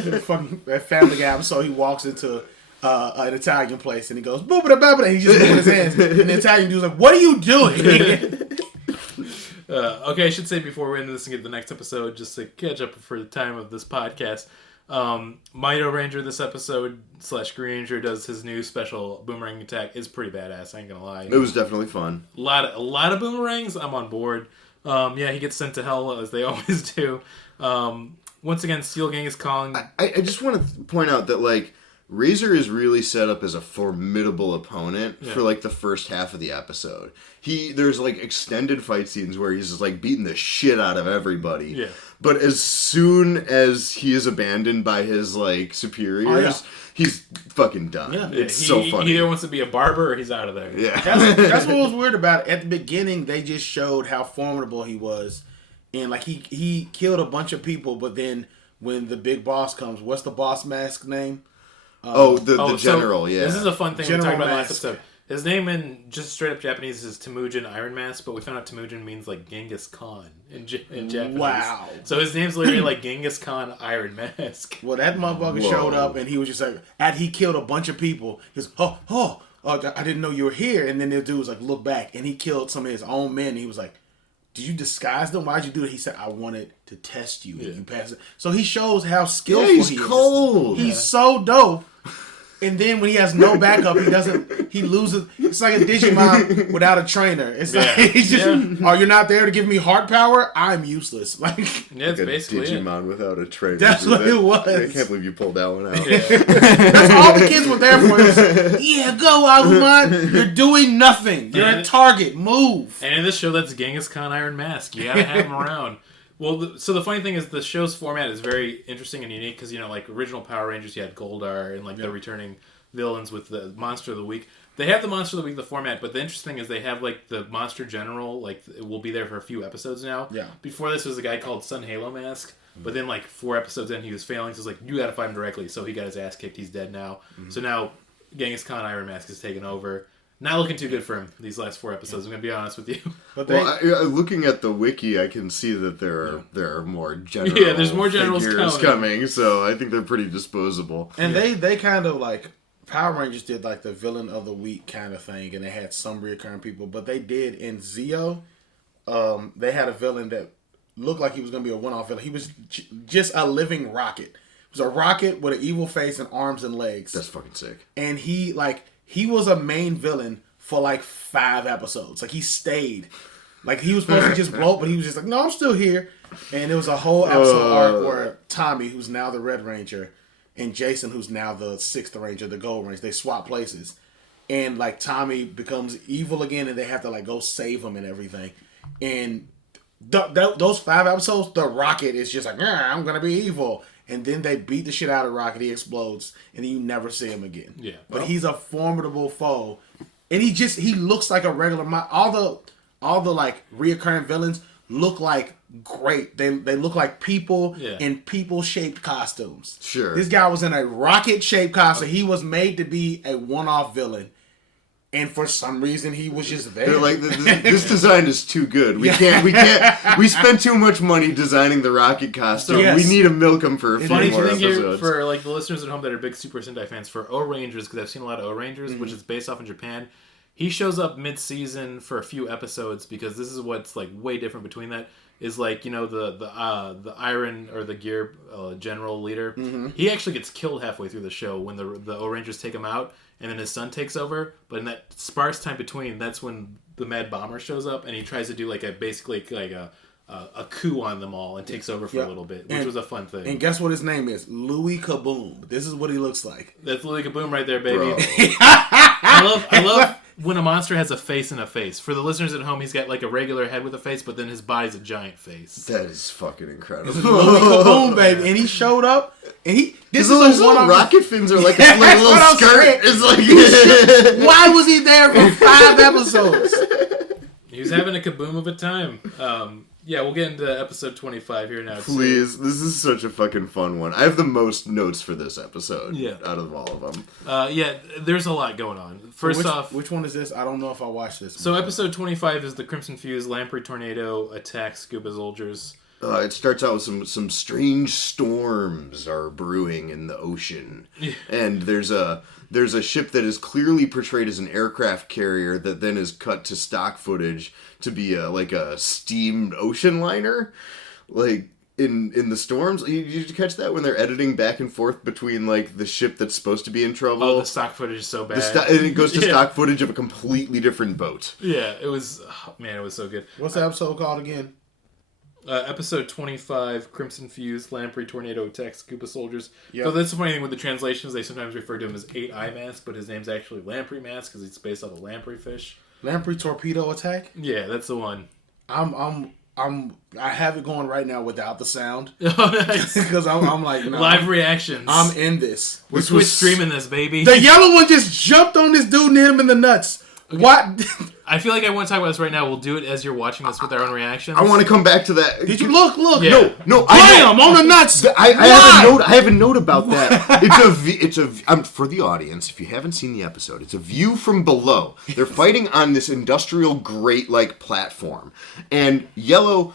screen. Fucking Family Guy, so he walks into an Italian place and he goes, boop-a-da-ba-ba-da, and he just moving his hands. And the Italian dude's like, what are you doing? Okay, I should say before we end this and get to the next episode, just to catch up for the time of this podcast, Mido Ranger this episode / Green Ranger does his new special boomerang attack. Is pretty badass, I ain't gonna lie. It was definitely fun. A lot of boomerangs, I'm on board. Yeah, he gets sent to hell as they always do. Once again, Steel Gang is calling. I just want to point out that like Razor is really set up as a formidable opponent for like the first half of the episode. There's like extended fight scenes where he's just like beating the shit out of everybody. Yeah. But as soon as he is abandoned by his like superiors, he's fucking done. Yeah. It's so funny. He either wants to be a barber or he's out of there. Yeah. That's what was weird about it. At the beginning, they just showed how formidable he was. And like he killed a bunch of people, but then when the big boss comes, what's the boss mask name? The general, yeah. This is a fun thing General we talked about Mask. last episode. His name in just straight up Japanese is Temujin Iron Mask, but we found out Temujin means like Genghis Khan in Japanese. Wow. So his name's literally like Genghis Khan Iron Mask. Well, that motherfucker showed up and he was just like, he killed a bunch of people. He was, I didn't know you were here. And then the dude was like, look back. And he killed some of his own men. And he was like, did you disguise them? Why'd you do it? He said, I wanted to test you. And you passed it. So he shows how skillful he is. He's cold. He's so dope. And then when he has no backup, he loses. It's like a Digimon without a trainer. It's like, he's just, oh, you're not there to give me heart power? I'm useless. Like, it's basically Digimon without a trainer. That's what it was. I can't believe you pulled that one out. Yeah. That's all the kids were there for. Like, yeah, go, Agumon. You're doing nothing. You're a target. Move. And in this show, that's Genghis Khan Iron Mask. You gotta have him around. Well, so the funny thing is the show's format is very interesting and unique because, like original Power Rangers, you had Goldar and like the returning villains with the Monster of the Week. They have the Monster of the Week, the format, but the interesting thing is they have like the Monster General, like it will be there for a few episodes now. Yeah. Before this was a guy called Sun Halo Mask, but then like 4 episodes in he was failing, so it's like, you gotta fight him directly. So he got his ass kicked, he's dead now. So now Genghis Khan Iron Mask is taken over. Not looking too good for him these last 4 episodes. I'm gonna be honest with you. But looking at the wiki, I can see that there are more general there's more generals coming. So I think they're pretty disposable. And they kind of like Power Rangers did like the villain of the week kind of thing, and they had some recurring people. But they did in Zeo, they had a villain that looked like he was gonna be a one-off villain. He was just a living rocket. It was a rocket with an evil face and arms and legs. That's fucking sick. And he was a main villain for like 5 episodes. Like he stayed. Like he was supposed to just blow up, but he was just like, no, I'm still here. And it was a whole episode arc where Tommy, who's now the Red Ranger, and Jason, who's now the 6th Ranger, the Gold Ranger, they swap places. And like Tommy becomes evil again, and they have to like go save him and everything. And those 5 episodes, the Rocket is just like, I'm gonna be evil. And then they beat the shit out of Rocket. He explodes, and then you never see him again. Yeah, but he's a formidable foe, and he looks like a regular. All the like reoccurring villains look like great. They look like people Yeah. in people-shaped costumes. Sure. This guy was in a rocket-shaped costume. He was made to be a one-off villain. And for some reason, he was just there. They're like, this design is too good. We can't. We spent too much money designing the rocket costume. Yes. We need to milk him for a few Funny more thing here episodes. for like the listeners at home that are big Super Sentai fans, for O-Rangers, because I've seen a lot of O-Rangers, which is based off in Japan. He shows up mid-season for a few episodes because this is what's like way different between that. Is like, you know, the Iron or the Gear general leader. He actually gets killed halfway through the show when the O-Rangers take him out, and then his son takes over. But in that sparse time between, that's when the Mad Bomber shows up, and he tries to do like a coup on them all and takes over for a little bit, which was a fun thing. And guess what his name is? Louis Kaboom. This is what he looks like. That's Louis Kaboom right there, baby. Bro. I love when a monster has a face and a face. For the listeners at home, he's got like a regular head with a face, but then his body's a giant face. That is fucking incredible. Louis Kaboom, baby. And he showed up, and His little rocket fins are like a little what I'm skirt. saying. It's like Why was he there for 5 episodes? He was having a kaboom of a time. Yeah, we'll get into episode 25 here now. Please, this is such a fucking fun one. I have the most notes for this episode out of all of them. Yeah, there's a lot going on. First off... Which one is this? I don't know if I watched this. So episode 25 is the Crimson Fuse Lamprey Tornado attacks Scuba Soldiers. It starts out with some strange storms are brewing in the ocean. And there's a ship that is clearly portrayed as an aircraft carrier that then is cut to stock footage to be like a steamed ocean liner. Like in the storms, did you catch that when they're editing back and forth between like the ship that's supposed to be in trouble? Oh, the stock footage is so bad. And it goes to stock footage of a completely different boat. Yeah, it was... Oh, man, it was so good. What's the episode called again? Episode 25, Crimson Fuse, Lamprey Tornado attacks Scuba Soldiers. Yep. So that's the funny thing with the translations. They sometimes refer to him as 8-Eye Mask, but his name's actually Lamprey Mask because it's based off a lamprey fish. Lamprey Torpedo Attack? Yeah, that's the one. I have it going right now without the sound. Oh, nice. Because I'm like, no. Live reactions. I'm in this. We're Twitch streaming this, baby. The yellow one just jumped on this dude and hit him in the nuts. Okay. What? I feel like I want to talk about this right now. We'll do it as you're watching this with our own reactions. I want to come back to that. Did you look? Yeah. No. Bam! On the nuts. I have a note about that. It's a for the audience. If you haven't seen the episode, it's a view from below. They're fighting on this industrial grate like platform, and Yellow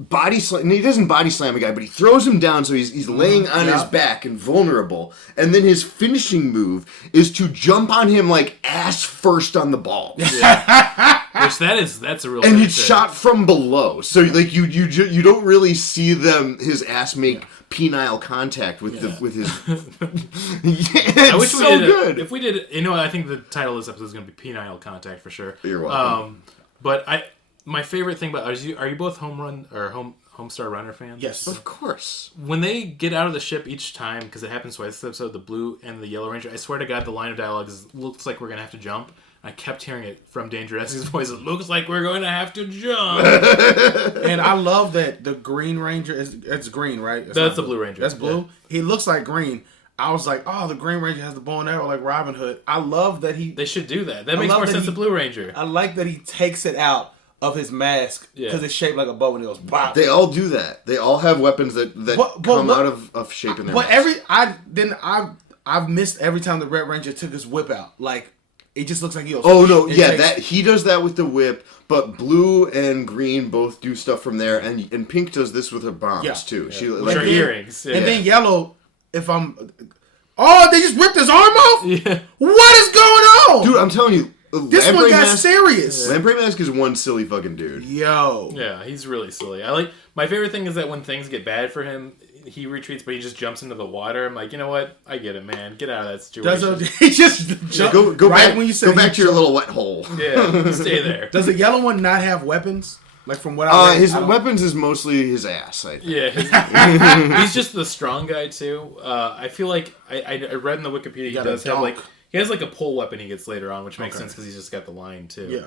body slam. And he doesn't body slam a guy, but he throws him down, so he's laying on his back and vulnerable. And then his finishing move is to jump on him like ass first on the ball. Yeah. Which that's a real. And it's shot from below, so like you don't really see his ass make penile contact with his. Yeah, it's so good. If we did, I think the title of this episode is going to be penile contact for sure. You're welcome. But my favorite thing about are you both home run or Homestar Runner fans? Yes, of course. When they get out of the ship each time, because it happens twice this episode, the Blue and the Yellow Ranger, I swear to God, the line of dialogue looks like we're gonna have to jump. I kept hearing it from Danger Essie's voice. It looks like we're going to have to jump. And I love that the Green Ranger it's green, right? That's the Blue Ranger. That's blue. Yeah. He looks like green. I was like, oh, the Green Ranger has the bow and arrow like Robin Hood. I love that They should do that. That makes more sense than Blue Ranger. I like that he takes it out of his mask because it's shaped like a bow and it goes bop. They all do that. They all have weapons that come out of shape in their mask. I've missed every time the Red Ranger took his whip out. Like it just looks like he goes. Oh no, yeah, he does that with the whip, but Blue and Green both do stuff from there, and Pink does this with her bombs too. Yeah. She Which are earrings. Yeah. And then Yellow, they just ripped his arm off? Yeah. What is going on? Dude, I'm telling you, this one got serious. Lamprey Mask is one silly fucking dude. Yo. Yeah, he's really silly. My favorite thing is that when things get bad for him, he retreats, but he just jumps into the water. I'm like, you know what? I get it, man. Get out of that situation. He just jump go right back, when you said go back to your little wet hole. Yeah, stay there. Does the yellow one not have weapons? Like from what I read, his weapons is mostly his ass, I think. Yeah, he's just the strong guy too. I feel like I read in the Wikipedia he does have he has like a pole weapon he gets later on, which makes sense because he's just got the line too. Yeah.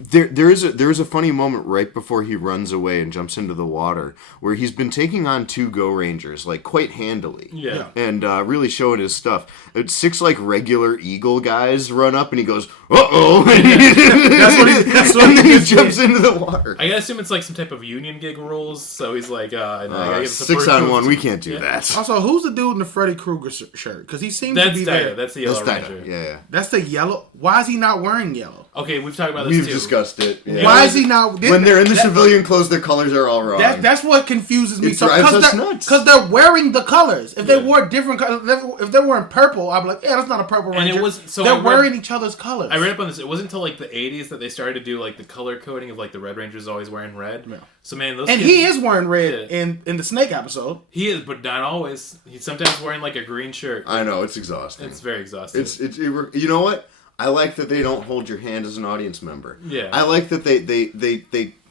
There is a funny moment right before he runs away and jumps into the water where he's been taking on 2 Go Rangers like quite handily. Yeah. And really showing his stuff. 6 like regular eagle guys run up and he goes, "Uh-oh." that's what he That's jumps it. into the water. I gotta assume it's like some type of union gig rules. So he's like, I gotta get the 6-on-1, we can't do Yeah. that. Also, who's the dude in the Freddy Krueger shirt? Because he seems to That's be Data. there. That's the Yellow That's Ranger. yeah. That's the yellow. Why is he not wearing yellow? Okay, we've talked about this We've too. discussed it. Yeah. Why is he not? When they're in the civilian clothes, their colors are all wrong. That's what confuses me. It drives us they're, nuts. Because they're wearing the colors. If they Yeah. wore different colors, if they're wearing purple, I'd be like, yeah, that's not a purple And ranger. it was- so they're I read- wearing each other's colors. I read up on this. It wasn't until like the 80s that they started to do like the color coding of like the Red Ranger's always wearing red. Yeah. So man, those And kids, he is wearing red Yeah. in the Snake episode. he is, but not always. He's sometimes wearing like a green shirt. I know, it's exhausting. It's very exhausting. It's you know what? I like that they don't hold your hand as an audience member. Yeah. I like that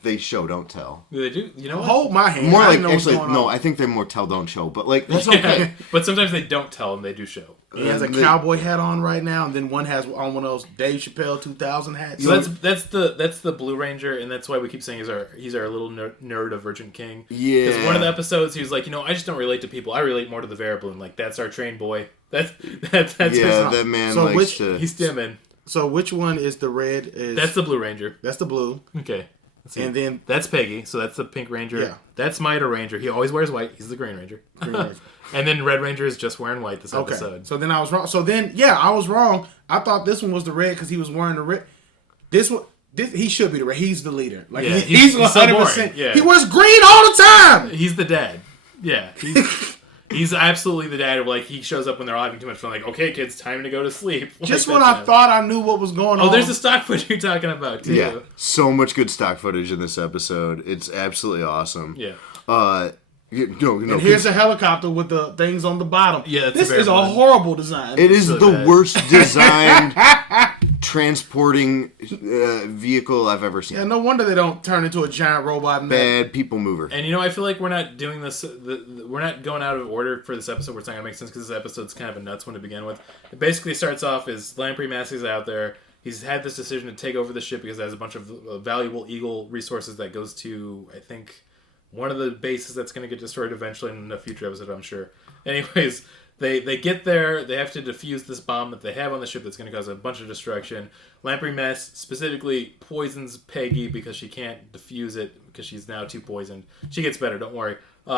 they show, don't tell. They do. You know what? Hold my hand. More I like, didn't know what's actually, going no, on. I think they're more tell, don't show. But like, that's Yeah. okay. But sometimes they don't tell and they do show. He has a cowboy hat on right now, and then one has on one of those Dave Chappelle 2000 hats. So that's the Blue Ranger, and that's why we keep saying he's our little nerd of Virgin King. Yeah. Because one of the episodes he was like, I just don't relate to people. I relate more to the Variable. Like that's our train boy. That's Yeah, his, that man So likes to. he's stimming. So which one is the red? That's the Blue Ranger. That's the blue. Okay. Let's see. And then That's Peggy, so that's the Pink Ranger. Yeah. That's Mido Ranger. He always wears white. He's the Green Ranger. Green Ranger. And then Red Ranger is just wearing white this Okay. episode. So then I was wrong. So then, yeah, I was wrong. I thought this one was the red because he was wearing the red. This one, he should be the red. He's the leader. Like Yeah, he's so 100%. boring. Yeah. He wears green all the time. He's the dad. Yeah. He's absolutely the dad of like he shows up when they're all having too much fun. Like, okay, kids, time to go to sleep. Just Like, when that's I him. thought I knew what was going on. Oh, there's the stock footage you're talking about too. Yeah, so much good stock footage in this episode. It's absolutely awesome. Yeah. No, And here's a helicopter with the things on the bottom. Yeah, that's this very is a fun. horrible design. it is really the bad. worst designed transporting vehicle I've ever seen. Yeah, no wonder they don't turn into a giant robot. And Bad people mover. And I feel like we're not doing this. We're not going out of order for this episode. It's not gonna make sense because this episode's kind of a nuts one to begin with. It basically starts off as Lamprey Massey's out there. He's had this decision to take over the ship because it has a bunch of valuable Eagle resources that goes to, I think, one of the bases that's going to get destroyed eventually in a future episode, I'm sure. Anyways, they get there. They have to defuse this bomb that they have on the ship that's going to cause a bunch of destruction. Lamprey Mess specifically poisons Peggy because she can't defuse it because she's now too poisoned. She gets better, don't worry.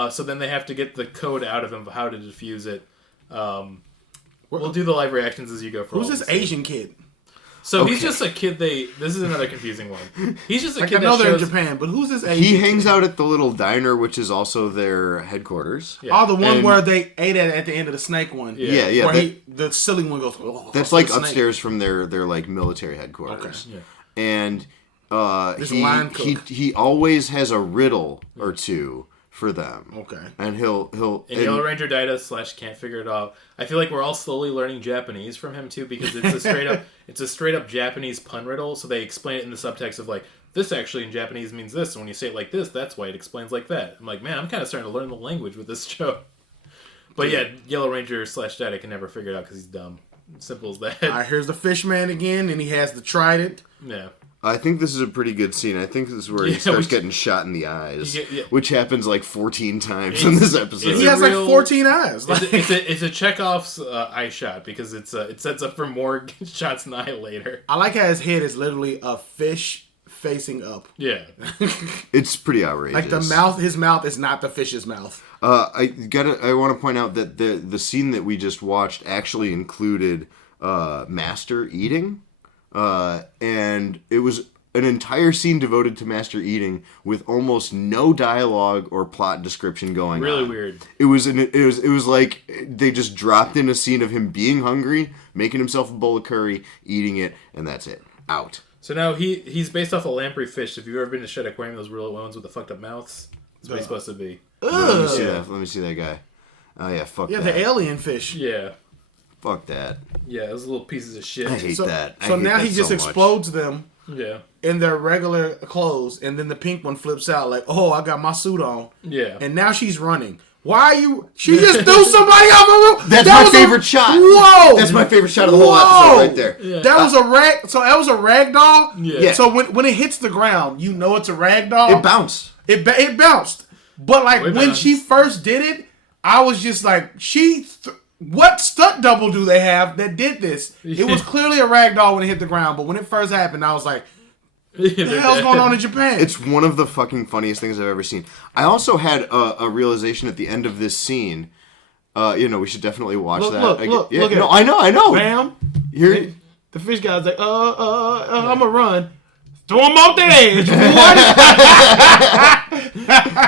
So then they have to get the code out of him of how to defuse it. We'll do the live reactions as you go. For Who's all this these Asian kid? So he's Okay. just a kid. This is another confusing one. He's just a Like kid I know that they're in shows. Japan, but who's this Asian He kid? hangs out at the little diner, which is also their headquarters. Yeah. Oh, the one And- where they ate at the end of the snake one. Yeah. Yeah, Where that- the silly one goes. "Oh, that's the like snake." upstairs from their like military headquarters. Yeah. And This he, line cook. he always has a riddle or two for them. Okay. And he'll And Yellow Ranger Data / can't figure it out. I feel like we're all slowly learning Japanese from him too because it's a straight up Japanese pun riddle. So they explain it in the subtext of like this actually in Japanese means this, and when you say it like this, that's why it explains like that. I'm like, man, I'm kind of starting to learn the language with this show. But yeah, Yellow Ranger / Data can never figure it out because he's dumb. Simple as that. All right, here's the fish man again, and he has the trident. Yeah. I think this is a pretty good scene. I think this is where he Yeah, starts we- getting shot in the eyes, Yeah. which happens like 14 times It's- in this episode. it's He has real- like 14 eyes. Like, It's a Chekhov's eye shot because it sets up for more shots in the eye later. I like how his head is literally a fish facing up. Yeah. It's pretty outrageous. Like the mouth, his mouth is not the fish's mouth. I want to point out that the scene that we just watched actually included Master eating, and it was an entire scene devoted to Master eating with almost no dialogue or plot description going on. Really weird. It was like they just dropped in a scene of him being hungry, making himself a bowl of curry, eating it, and that's it. Out. So now he's based off a lamprey fish. If you've ever been to Shed Aquarium, those real ones with the fucked up mouths, that's what he's supposed to be. Let me see that. Let me see that guy. Oh yeah, fuck Yeah, that. the alien fish. Yeah. Fuck that. Yeah, those little pieces of shit. I hate So, that. I so hate now that he just so much. explodes them Yeah. in their regular clothes, and then the pink one flips out like, "Oh, I got my suit on." Yeah. And now she's running. Why are you? She just threw somebody off a roof. That's That my was favorite shot. Whoa! That's my favorite shot of the whole Whoa! episode right there. Yeah. That was a rag. So that was a rag doll. Yeah. So when it hits the ground, you know it's a rag doll. It bounced. It bounced. But like Way when bounced. she first did it, I was just like, what stunt double do they have that did this? It was clearly a rag doll when it hit the ground, but when it first happened, I was like, What the hell's going on in Japan? It's one of the fucking funniest things I've ever seen. I also had a realization at the end of this scene. We should definitely watch that. Look at it. I know. Bam. Here, the fish guy's like, I'm gonna run. Throw him off the edge.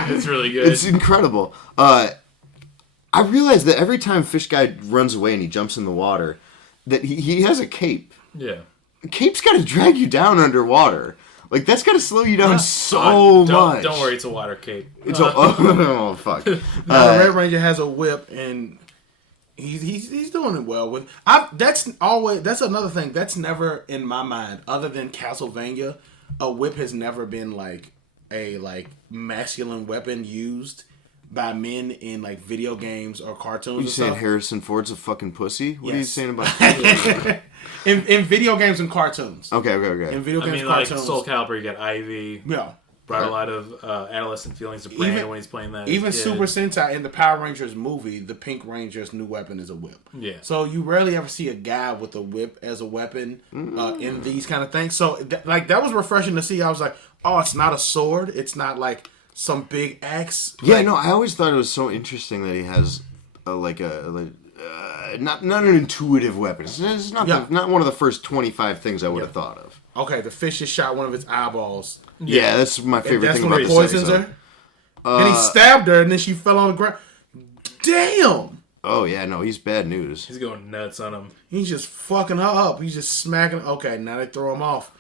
It's really good. It's incredible. I realized that every time Fish Guy runs away and he jumps in the water, that he has a cape. Yeah. A cape's got to drag you down underwater. Like, that's got to slow you down so much. Don't worry, it's a water cape. Oh, fuck. The Red Ranger has a whip, and he's doing it well with. That's another thing. That's never in my mind, other than Castlevania, a whip has never been like a masculine weapon used by men in like video games or cartoons. You saying Harrison Ford's a fucking pussy? What are you saying about in video games and cartoons? Okay. In video games and like cartoons. Soul Calibur, you got Ivy. Yeah. Brought a lot of adolescent feelings to Brandon when he's playing that. Even Super Sentai in the Power Rangers movie, the Pink Ranger's new weapon is a whip. Yeah. So you rarely ever see a guy with a whip as a weapon in these kind of things. So that was refreshing to see. I was like, oh, it's not a sword. It's not like some big axe. Yeah, no, I always thought it was so interesting that he has not an intuitive weapon. It's not not one of the first 25 things I would have thought of. Okay, the fish just shot one of its eyeballs. Yeah, that's my favorite thing about this poisons episode. her. And he stabbed her, and then she fell on the ground. Damn! Oh, yeah, no, he's bad news. He's going nuts on him. He's just fucking her up. He's just smacking. Okay, now they throw him off.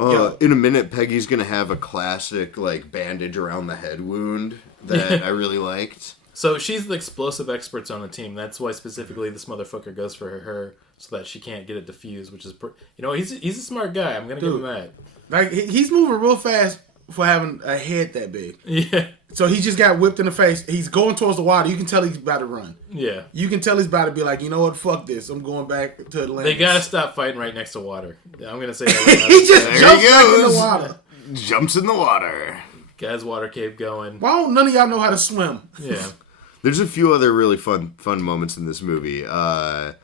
In a minute, Peggy's going to have a classic, bandage around the head wound that I really liked. So she's the explosive experts on the team. That's why specifically this motherfucker goes for her so that she can't get it diffused, which is... he's a smart guy. I'm going to give him that. Like, he's moving real fast for having a head that big. Yeah. So he just got whipped in the face. He's going towards the water. You can tell he's about to run. Yeah. You can tell he's about to be like, you know what, fuck this. I'm going back to Atlantis. They gotta stop fighting right next to water. I'm going to say that right now. He just There jumps he back in goes. the water. Jumps in the water. Guy's water cave going. Why don't none of y'all know how to swim? Yeah. There's a few other really fun moments in this movie. Daita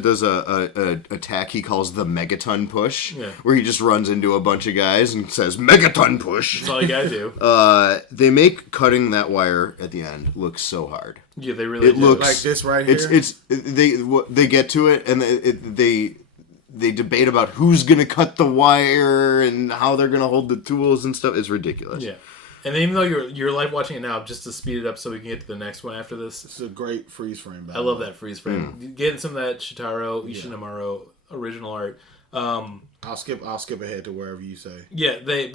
does a attack he calls the megaton push, where he just runs into a bunch of guys and says megaton push. That's all you gotta do. They make cutting that wire at the end look so hard. Yeah, they really do. Looks like this right here. They get to it and they debate about who's gonna cut the wire and how they're gonna hold the tools and stuff. It's ridiculous. Yeah. And even though you're live watching it now, just to speed it up so we can get to the next one after this. It's a great freeze frame. I love that freeze frame. Getting some of that Shitaro Ishinamaro original art. I'll skip ahead to wherever you say. Yeah, they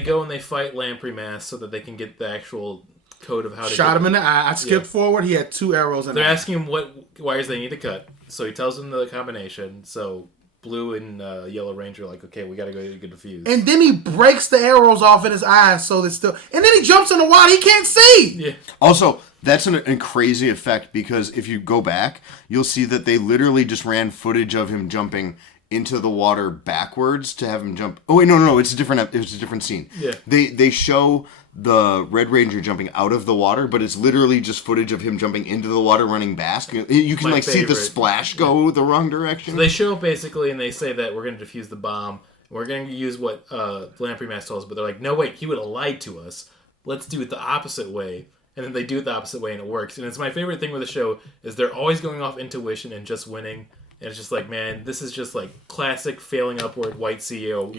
go and they fight Lamprey Mask so that they can get the actual code of how to shot him in the eye. I skipped forward. He had 2 arrows in the eye. They're asking him what wires they need to cut. So he tells them the combination. So Blue and Yellow Ranger are like, okay, we gotta go get diffused. And then he breaks the arrows off in his eyes so that still... And then he jumps in the water. He can't see! Yeah. Also, that's a crazy effect because if you go back, you'll see that they literally just ran footage of him jumping into the water backwards to have him jump... Oh, wait, no, it's a different scene. Yeah. They show the Red Ranger jumping out of the water, but it's literally just footage of him jumping into the water running back. You can see the splash go the wrong direction. So they show up basically and they say that we're going to defuse the bomb. We're going to use what Lamprey Mask told us, but they're like, no, wait, he would have lied to us. Let's do it the opposite way. And then they do it the opposite way and it works. And it's my favorite thing with the show is they're always going off intuition and just winning. And it's just like, man, this is just like classic failing upward white CEO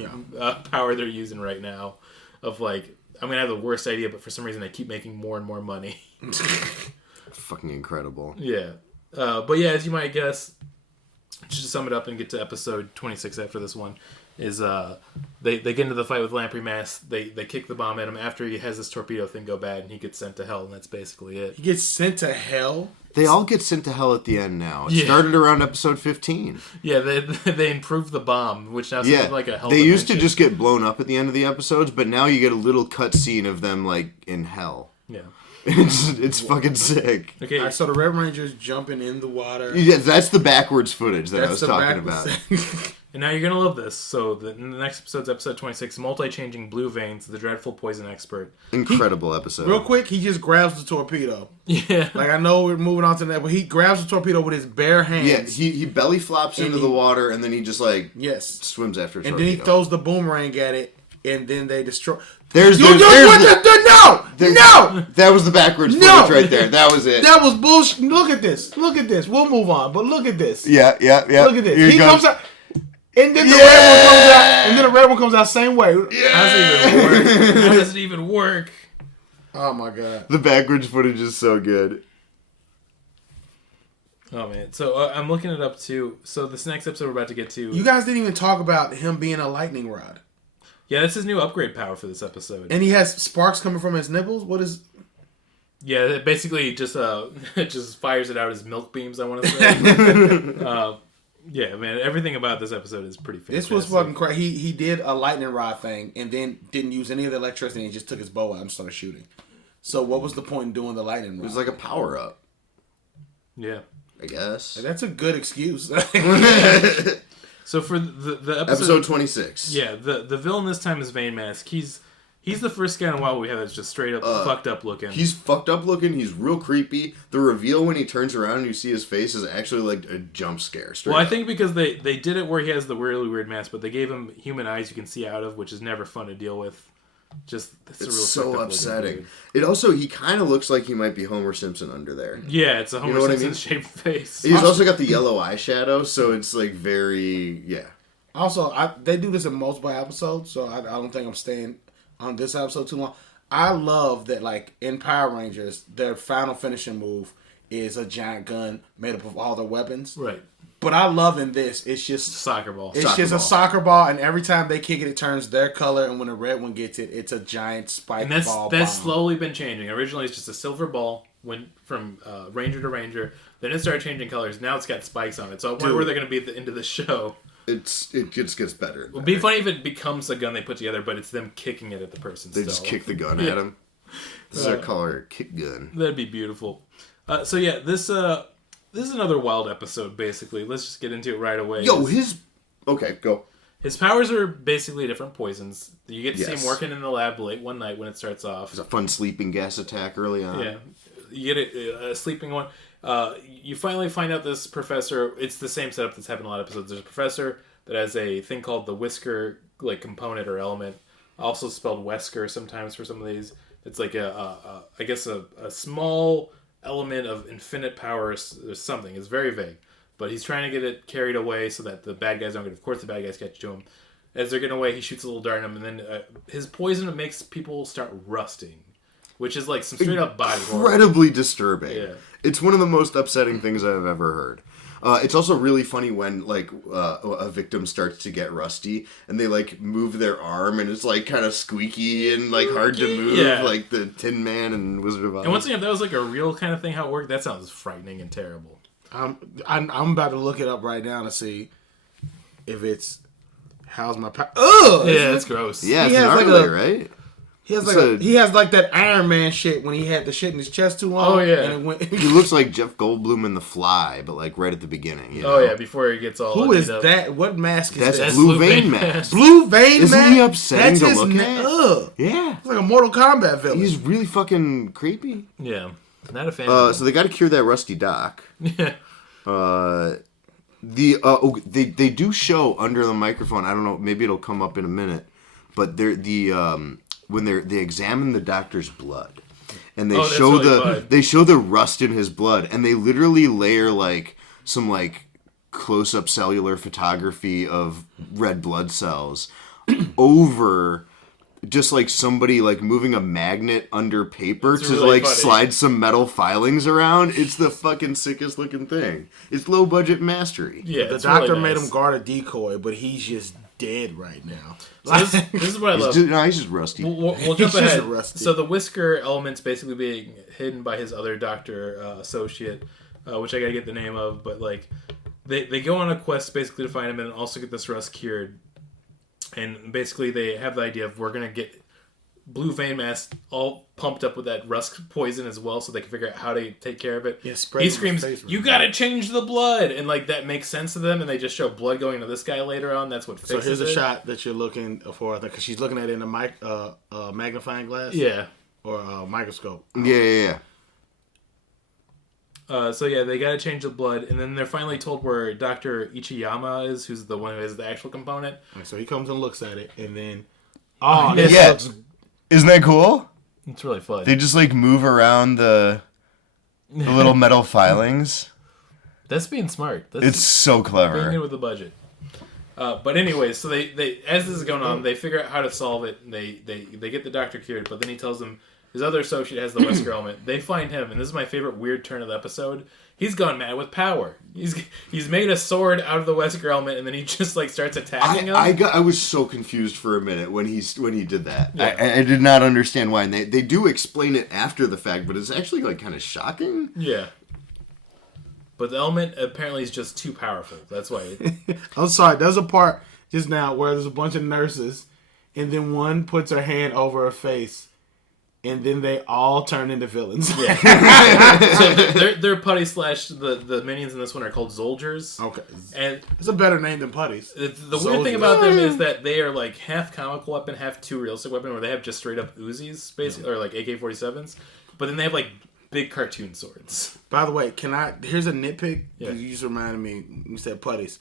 power they're using right now. Of like, I'm going to have the worst idea, but for some reason I keep making more and more money. Fucking incredible. Yeah. But yeah, as you might guess, just to sum it up and get to episode 26 after this one, is they get into the fight with Lamprey Mask. They kick the bomb at him after he has this torpedo thing go bad, and he gets sent to hell, and that's basically it. He gets sent to hell? They all get sent to hell at the end now. It started around episode 15. Yeah, they improved the bomb, which now seems like a hell. They used to just get blown up at the end of the episodes, but now you get a little cut scene of them like in hell. Yeah. It's fucking sick. Okay, all right, so the Red Ranger's jumping in the water. Yeah, that's the backwards footage that I was talking about. And now you're going to love this. So the next episode's episode 26, Multi-Changing Blue Veins, the Dreadful Poison Expert. Incredible episode. Real quick, he just grabs the torpedo. Yeah. Like, I know we're moving on to that, but he grabs the torpedo with his bare hands. Yeah, he belly flops into the water, and then he just, like, yes, swims after a and torpedo. then he throws the boomerang at it, and then they destroy... No! That was the backwards footage right there. That was it. That was bullshit. Look at this. We'll move on, but look at this. Yeah. Look at this. He comes out... And then the red one comes out. And then the red one comes out same way. Yeah. How does it even work? Oh my god. The backwards footage is so good. Oh man. So I'm looking it up too. So this next episode we're about to get to. You guys didn't even talk about him being a lightning rod. Yeah, that's his new upgrade power for this episode. And he has sparks coming from his nipples. What is? Yeah, it basically just just fires it out as milk beams. I want to say. Yeah, man, everything about this episode is pretty fantastic. This was fucking crazy. He did a lightning rod thing and then didn't use any of the electricity and just took his bow out and started shooting. So what was the point in doing the lightning rod? It was like a power up. Yeah. I guess. That's a good excuse. So for the episode 26. Yeah, the villain this time is Vein Mask. He's the first guy in a while we have that's just straight up fucked up looking. He's fucked up looking. He's real creepy. The reveal when he turns around and you see his face is actually like a jump scare. Well, I think because they did it where he has the really weird mask, but they gave him human eyes you can see out of, which is never fun to deal with. Just it's so upsetting. It also, he kind of looks like he might be Homer Simpson under there. Yeah, it's a Homer Simpson shaped face. He's also got the yellow eyeshadow, so it's like very Also, they do this in multiple episodes, so I don't think I'm staying on this episode too long. I love that, like, in Power Rangers, their final finishing move is a giant gun made up of all their weapons. Right. But I love in this, it's just... Soccer ball. It's just a soccer ball, and every time they kick it, it turns their color, and when the red one gets it, it's a giant spike ball. That's slowly been changing. Originally, it's just a silver ball, went from Ranger to Ranger. Then it started changing colors. Now it's got spikes on it. So I wonder where they're going to be at the end of the show. It just gets better. It would be funny if it becomes a gun they put together, but it's them kicking it at the person. They just kick the gun at him. This is our color, kick gun. That'd be beautiful. So yeah, this is another wild episode, basically. Let's just get into it right away. Okay, go. His powers are basically different poisons. You get to see him working in the lab late one night when it starts off. There's a fun sleeping gas attack early on. Yeah. You get a sleeping one. You finally find out this professor, it's the same setup that's happened in a lot of episodes. There's a professor that has a thing called the whisker like component or element, also spelled Wesker sometimes for some of these. It's like I guess a small element of infinite power or something. It's very vague, but he's trying to get it carried away so that the bad guys don't get it. Of course the bad guys catch to him. As they're getting away, he shoots a little dart at him, and then his poison makes people start rusting, which is like some straight up body horror. Incredibly disturbing. Yeah. It's one of the most upsetting things I've ever heard. It's also really funny when like a victim starts to get rusty and they like move their arm and it's like kind of squeaky and like hard to move, like the Tin Man and Wizard of Oz. And once again, if that was like a real kind of thing how it worked, that sounds frightening and terrible. I'm about to look it up right now to see if it's how's my power. Ugh! Yeah, that's gross. Yeah, it's gnarly, right? He has like that Iron Man shit when he had the shit in his chest too long. Oh yeah, and it went. He looks like Jeff Goldblum in The Fly, but like right at the beginning. You know? Oh yeah, before he gets all. Who is that? What mask is that? That's Blue Vein Mask. Blue Vein Mask. Isn't he upsetting to look at? Ugh. Yeah, it's like a Mortal Kombat villain. He's really fucking creepy. Yeah, not a fan. So they got to cure that rusty dock. Yeah. They do show under the microphone. I don't know. Maybe it'll come up in a minute. But when they examine the doctor's blood, and they show the rust in his blood, and they literally layer like some like close up cellular photography of red blood cells over. Just like somebody like moving a magnet under paper to really like funny. Slide some metal filings around. It's the fucking sickest looking thing. It's low budget mastery. Yeah, the doctor really made him guard a decoy, but he's just dead right now. So this is what I love. He's just rusty. We'll jump ahead. So the whisker element's basically being hidden by his other doctor associate, which I gotta get the name of, but like they go on a quest basically to find him and also get this rust cured. And basically they have the idea of we're going to get blue vein mask all pumped up with that rust poison as well, so they can figure out how to take care of it. Yeah, he screams, "You gotta change the blood!" And like that makes sense to them, and they just show blood going to this guy later on. That's what fixes it. So here's a shot that you're looking for, I think, because she's looking at it in a magnifying glass. Yeah. Or a microscope. Yeah. So yeah, they gotta change the blood, and then they're finally told where Dr. Ichiyama is, who's the one who has the actual component. And so he comes and looks at it, and then... Isn't that cool? It's really fun. They just like move around the little metal filings. That's being smart. It's so clever. Being good with the budget. But anyways, so they as this is going on, they figure out how to solve it. And they get the doctor cured, but then he tells them his other associate has the Wesker element. They find him, and this is my favorite weird turn of the episode. He's gone mad with power. He's made a sword out of the Wesker element, and then he just like starts attacking him. I was so confused for a minute when he did that. Yeah. I did not understand why. And they do explain it after the fact, but it's actually like kind of shocking. Yeah. But the element apparently is just too powerful. That's why. I'm sorry. There's a part just now where there's a bunch of nurses, and then one puts her hand over her face, and then they all turn into villains. Yeah. So they're putty slash the minions in this one are called Zolgers. Okay. And it's a better name than putties. The weird thing about them is that they are like half comical weapon, half two realistic weapon, where they have just straight up Uzis, basically, or like AK-47s. But then they have like big cartoon swords. By the way, here's a nitpick. Yeah. You just reminded me, you said putties.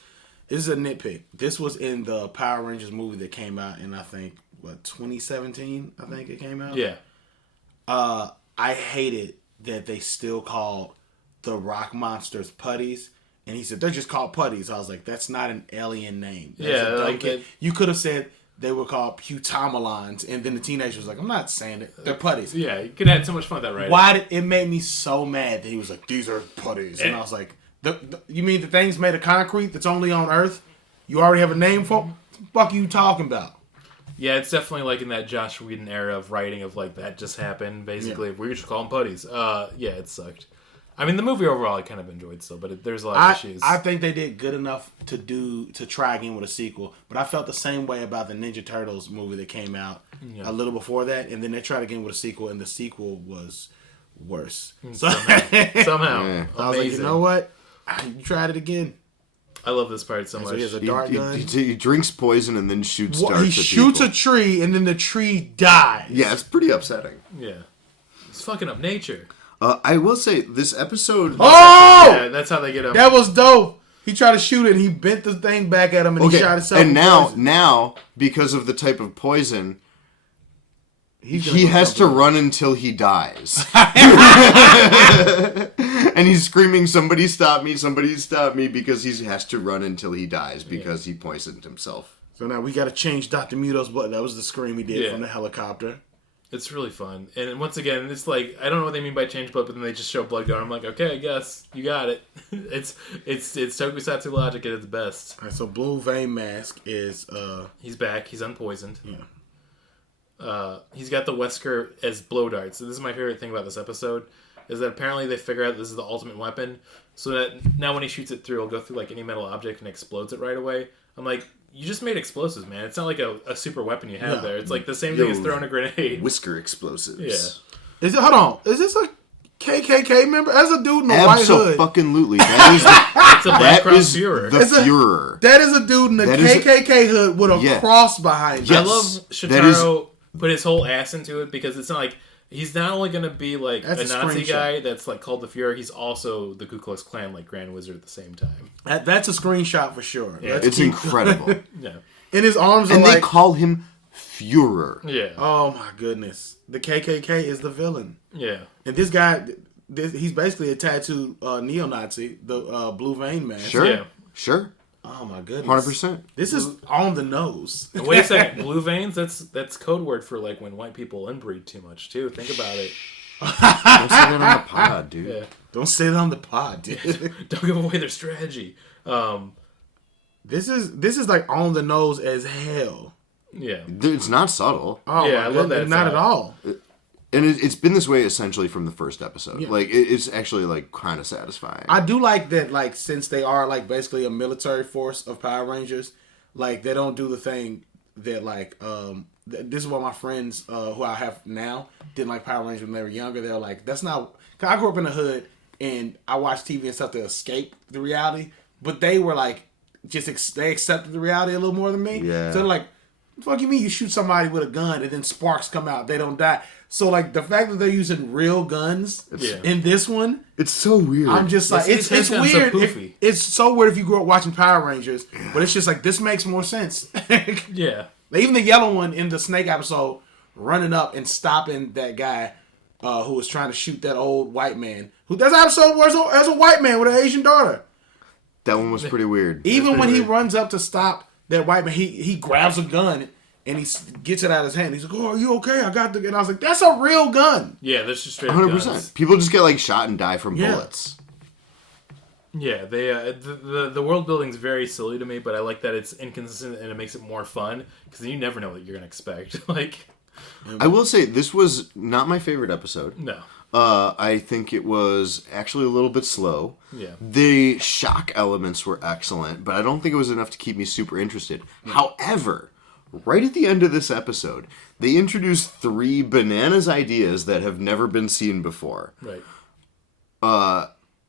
This is a nitpick. This was in the Power Rangers movie that came out in, I think, 2017, I think it came out? Yeah. I hated that they still called the rock monsters putties. And he said, they're just called putties. I was like, that's not an alien name. You could have said they were called Putamalons, and then the teenager was like, I'm not saying it. They're putties. Yeah, you could have had so much fun with that, right? Why it made me so mad that he was like, these are putties. And I was like, you mean the things made of concrete that's only on Earth? You already have a name for? What the fuck are you talking about? Yeah, it's definitely like in that Josh Whedon era of writing of like that just happened, basically. Yeah. We just call them putties. Yeah, it sucked. I mean, the movie overall I kind of enjoyed still, but there's a lot of issues. I think they did good enough to try again with a sequel, but I felt the same way about the Ninja Turtles movie that came out a little before that, and then they tried again with a sequel, and the sequel was worse. Somehow. Yeah. I was like, you know what? You tried it again. I love this part so much. So he has a dart gun. He drinks poison and then shoots darts at He shoots a tree, and then the tree dies. Yeah, it's pretty upsetting. Yeah. It's fucking up nature. I will say, this episode... Oh! Yeah, that's how they get him. That was dope. He tried to shoot it, and he bent the thing back at him, and he shot himself. And now, because of the type of poison, he has to run until he dies. And he's screaming, somebody stop me, because he has to run until he dies, because he poisoned himself. So now we got to change Dr. Muto's blood. That was the scream he did from the helicopter. It's really fun. And once again, it's like, I don't know what they mean by change blood, but then they just show blood going. I'm like, okay, I guess. You got it. It's tokusatsu logic at its best. All right, so Blue Vein Mask is... He's back. He's unpoisoned. Yeah. He's got the Wesker as blow darts. So this is my favorite thing about this episode, is that apparently they figure out this is the ultimate weapon, so that now when he shoots it through, it'll go through like any metal object and explodes it right away. I'm like, you just made explosives, man. It's not like a super weapon you have there. It's like the same thing as throwing a grenade. Whisker explosives. Yeah. Hold on. Is this a KKK member? As a dude in a white hood. Absolutely. That is a Black Cross Führer. The Führer. That is a dude in a KKK hood with a cross behind him. I love Shotaro put his whole ass into it, because it's not like he's not only going to be like a Nazi guy that's like called the Führer, he's also the Ku Klux Klan like Grand Wizard at the same time. That's a screenshot for sure. Yeah. It's incredible. Yeah. And his arms are and they call him Führer. Yeah. Oh my goodness. The KKK is the villain. Yeah. And this guy, he's basically a tattooed neo-Nazi, the Blue Vein Mask. Sure. Yeah. Sure. Oh my goodness. 100%. This is on the nose. And wait a second, blue veins? That's code word for like when white people inbreed too much too. Think about it. Don't say that on the pod, dude. Yeah. Don't say that on the pod, dude. Don't give away their strategy. This is like on the nose as hell. Yeah. It's not subtle. Oh yeah, I love that. Not at all. And it's been this way essentially from the first episode. Yeah. Like, it's actually, like, kind of satisfying. I do like that, like, since they are, like, basically a military force of Power Rangers, like, they don't do the thing that, like, this is what my friends who I have now didn't like Power Rangers when they were younger. They're like, that's not. Cause I grew up in the hood and I watched TV and stuff to escape the reality, but they were like, they accepted the reality a little more than me. Yeah. So they're like, what the fuck you mean you shoot somebody with a gun and then sparks come out, they don't die. So like the fact that they're using real guns in this one, it's so weird. I'm just like, it's weird. It's so weird if you grew up watching Power Rangers, but it's just like, this makes more sense. Yeah. Even the yellow one in the Snake episode, running up and stopping that guy who was trying to shoot that old white man. There's an episode where there's a white man with an Asian daughter. That one was pretty weird. Even when he runs up to stop that white man, he grabs a gun and he gets it out of his hand. He's like, "Oh, are you okay? I got the gun." I was like, "That's a real gun." Yeah, that's just straight 100%. People just get like shot and die from bullets. Yeah, they the world building's very silly to me, but I like that it's inconsistent and it makes it more fun because you never know what you're gonna expect. Like, I will say this was not my favorite episode. No. I think it was actually a little bit slow. Yeah. The shock elements were excellent, but I don't think it was enough to keep me super interested. Yeah. However, right at the end of this episode, they introduced 3 bananas ideas that have never been seen before. Right.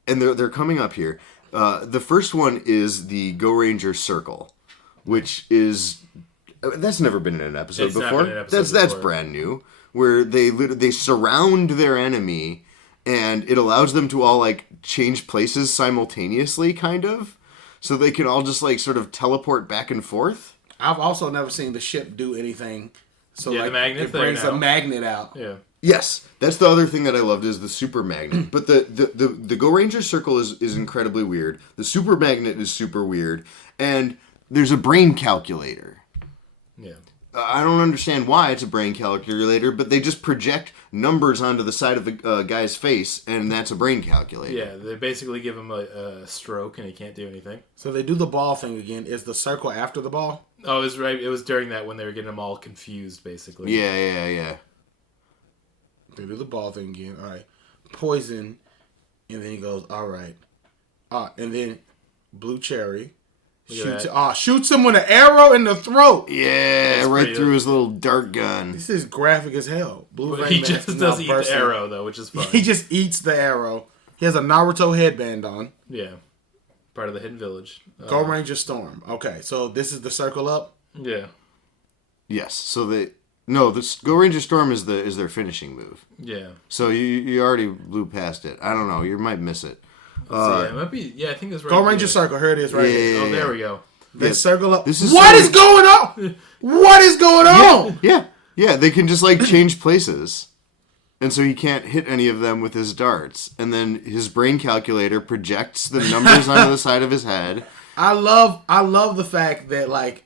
And they're coming up here. The first one is the Go Ranger Circle, which is that's never been in an episode before. That's brand new. Where they surround their enemy, and it allows them to all like change places simultaneously, kind of, so they can all just like sort of teleport back and forth. I've also never seen the ship do anything. So like, the magnet it brings a magnet out. Yeah. Yes, that's the other thing that I loved is the super magnet. But the Go Ranger Circle is incredibly weird. The super magnet is super weird, and there's a brain calculator. Yeah. I don't understand why it's a brain calculator, but they just project numbers onto the side of the guy's face, and that's a brain calculator. Yeah, they basically give him a stroke, and he can't do anything. So they do the ball thing again. Is the circle after the ball? Oh, it was right. It was during that when they were getting them all confused, basically. Yeah. They do the ball thing again. All right. Poison, and then he goes, all right. And then Blue Cherry. Shoots him with an arrow in the throat. Yeah, that's right through his little dart gun. This is graphic as hell. He just does eat the arrow, though, which is fun. He just eats the arrow. He has a Naruto headband on. Yeah. Part of the Hidden Village. Go Ranger Storm. Okay, so this is the circle up? Yeah. Yes, so the Go Ranger Storm is their finishing move. Yeah. So you already blew past it. I don't know, you might miss it. It might be. Yeah, I think it's right. Go Ranger Circle. Here it is, right here. Oh, there we go. They circle up. What is going on? What is going on? Yeah. They can just like change places, and so he can't hit any of them with his darts. And then his brain calculator projects the numbers onto the side of his head. I love the fact that like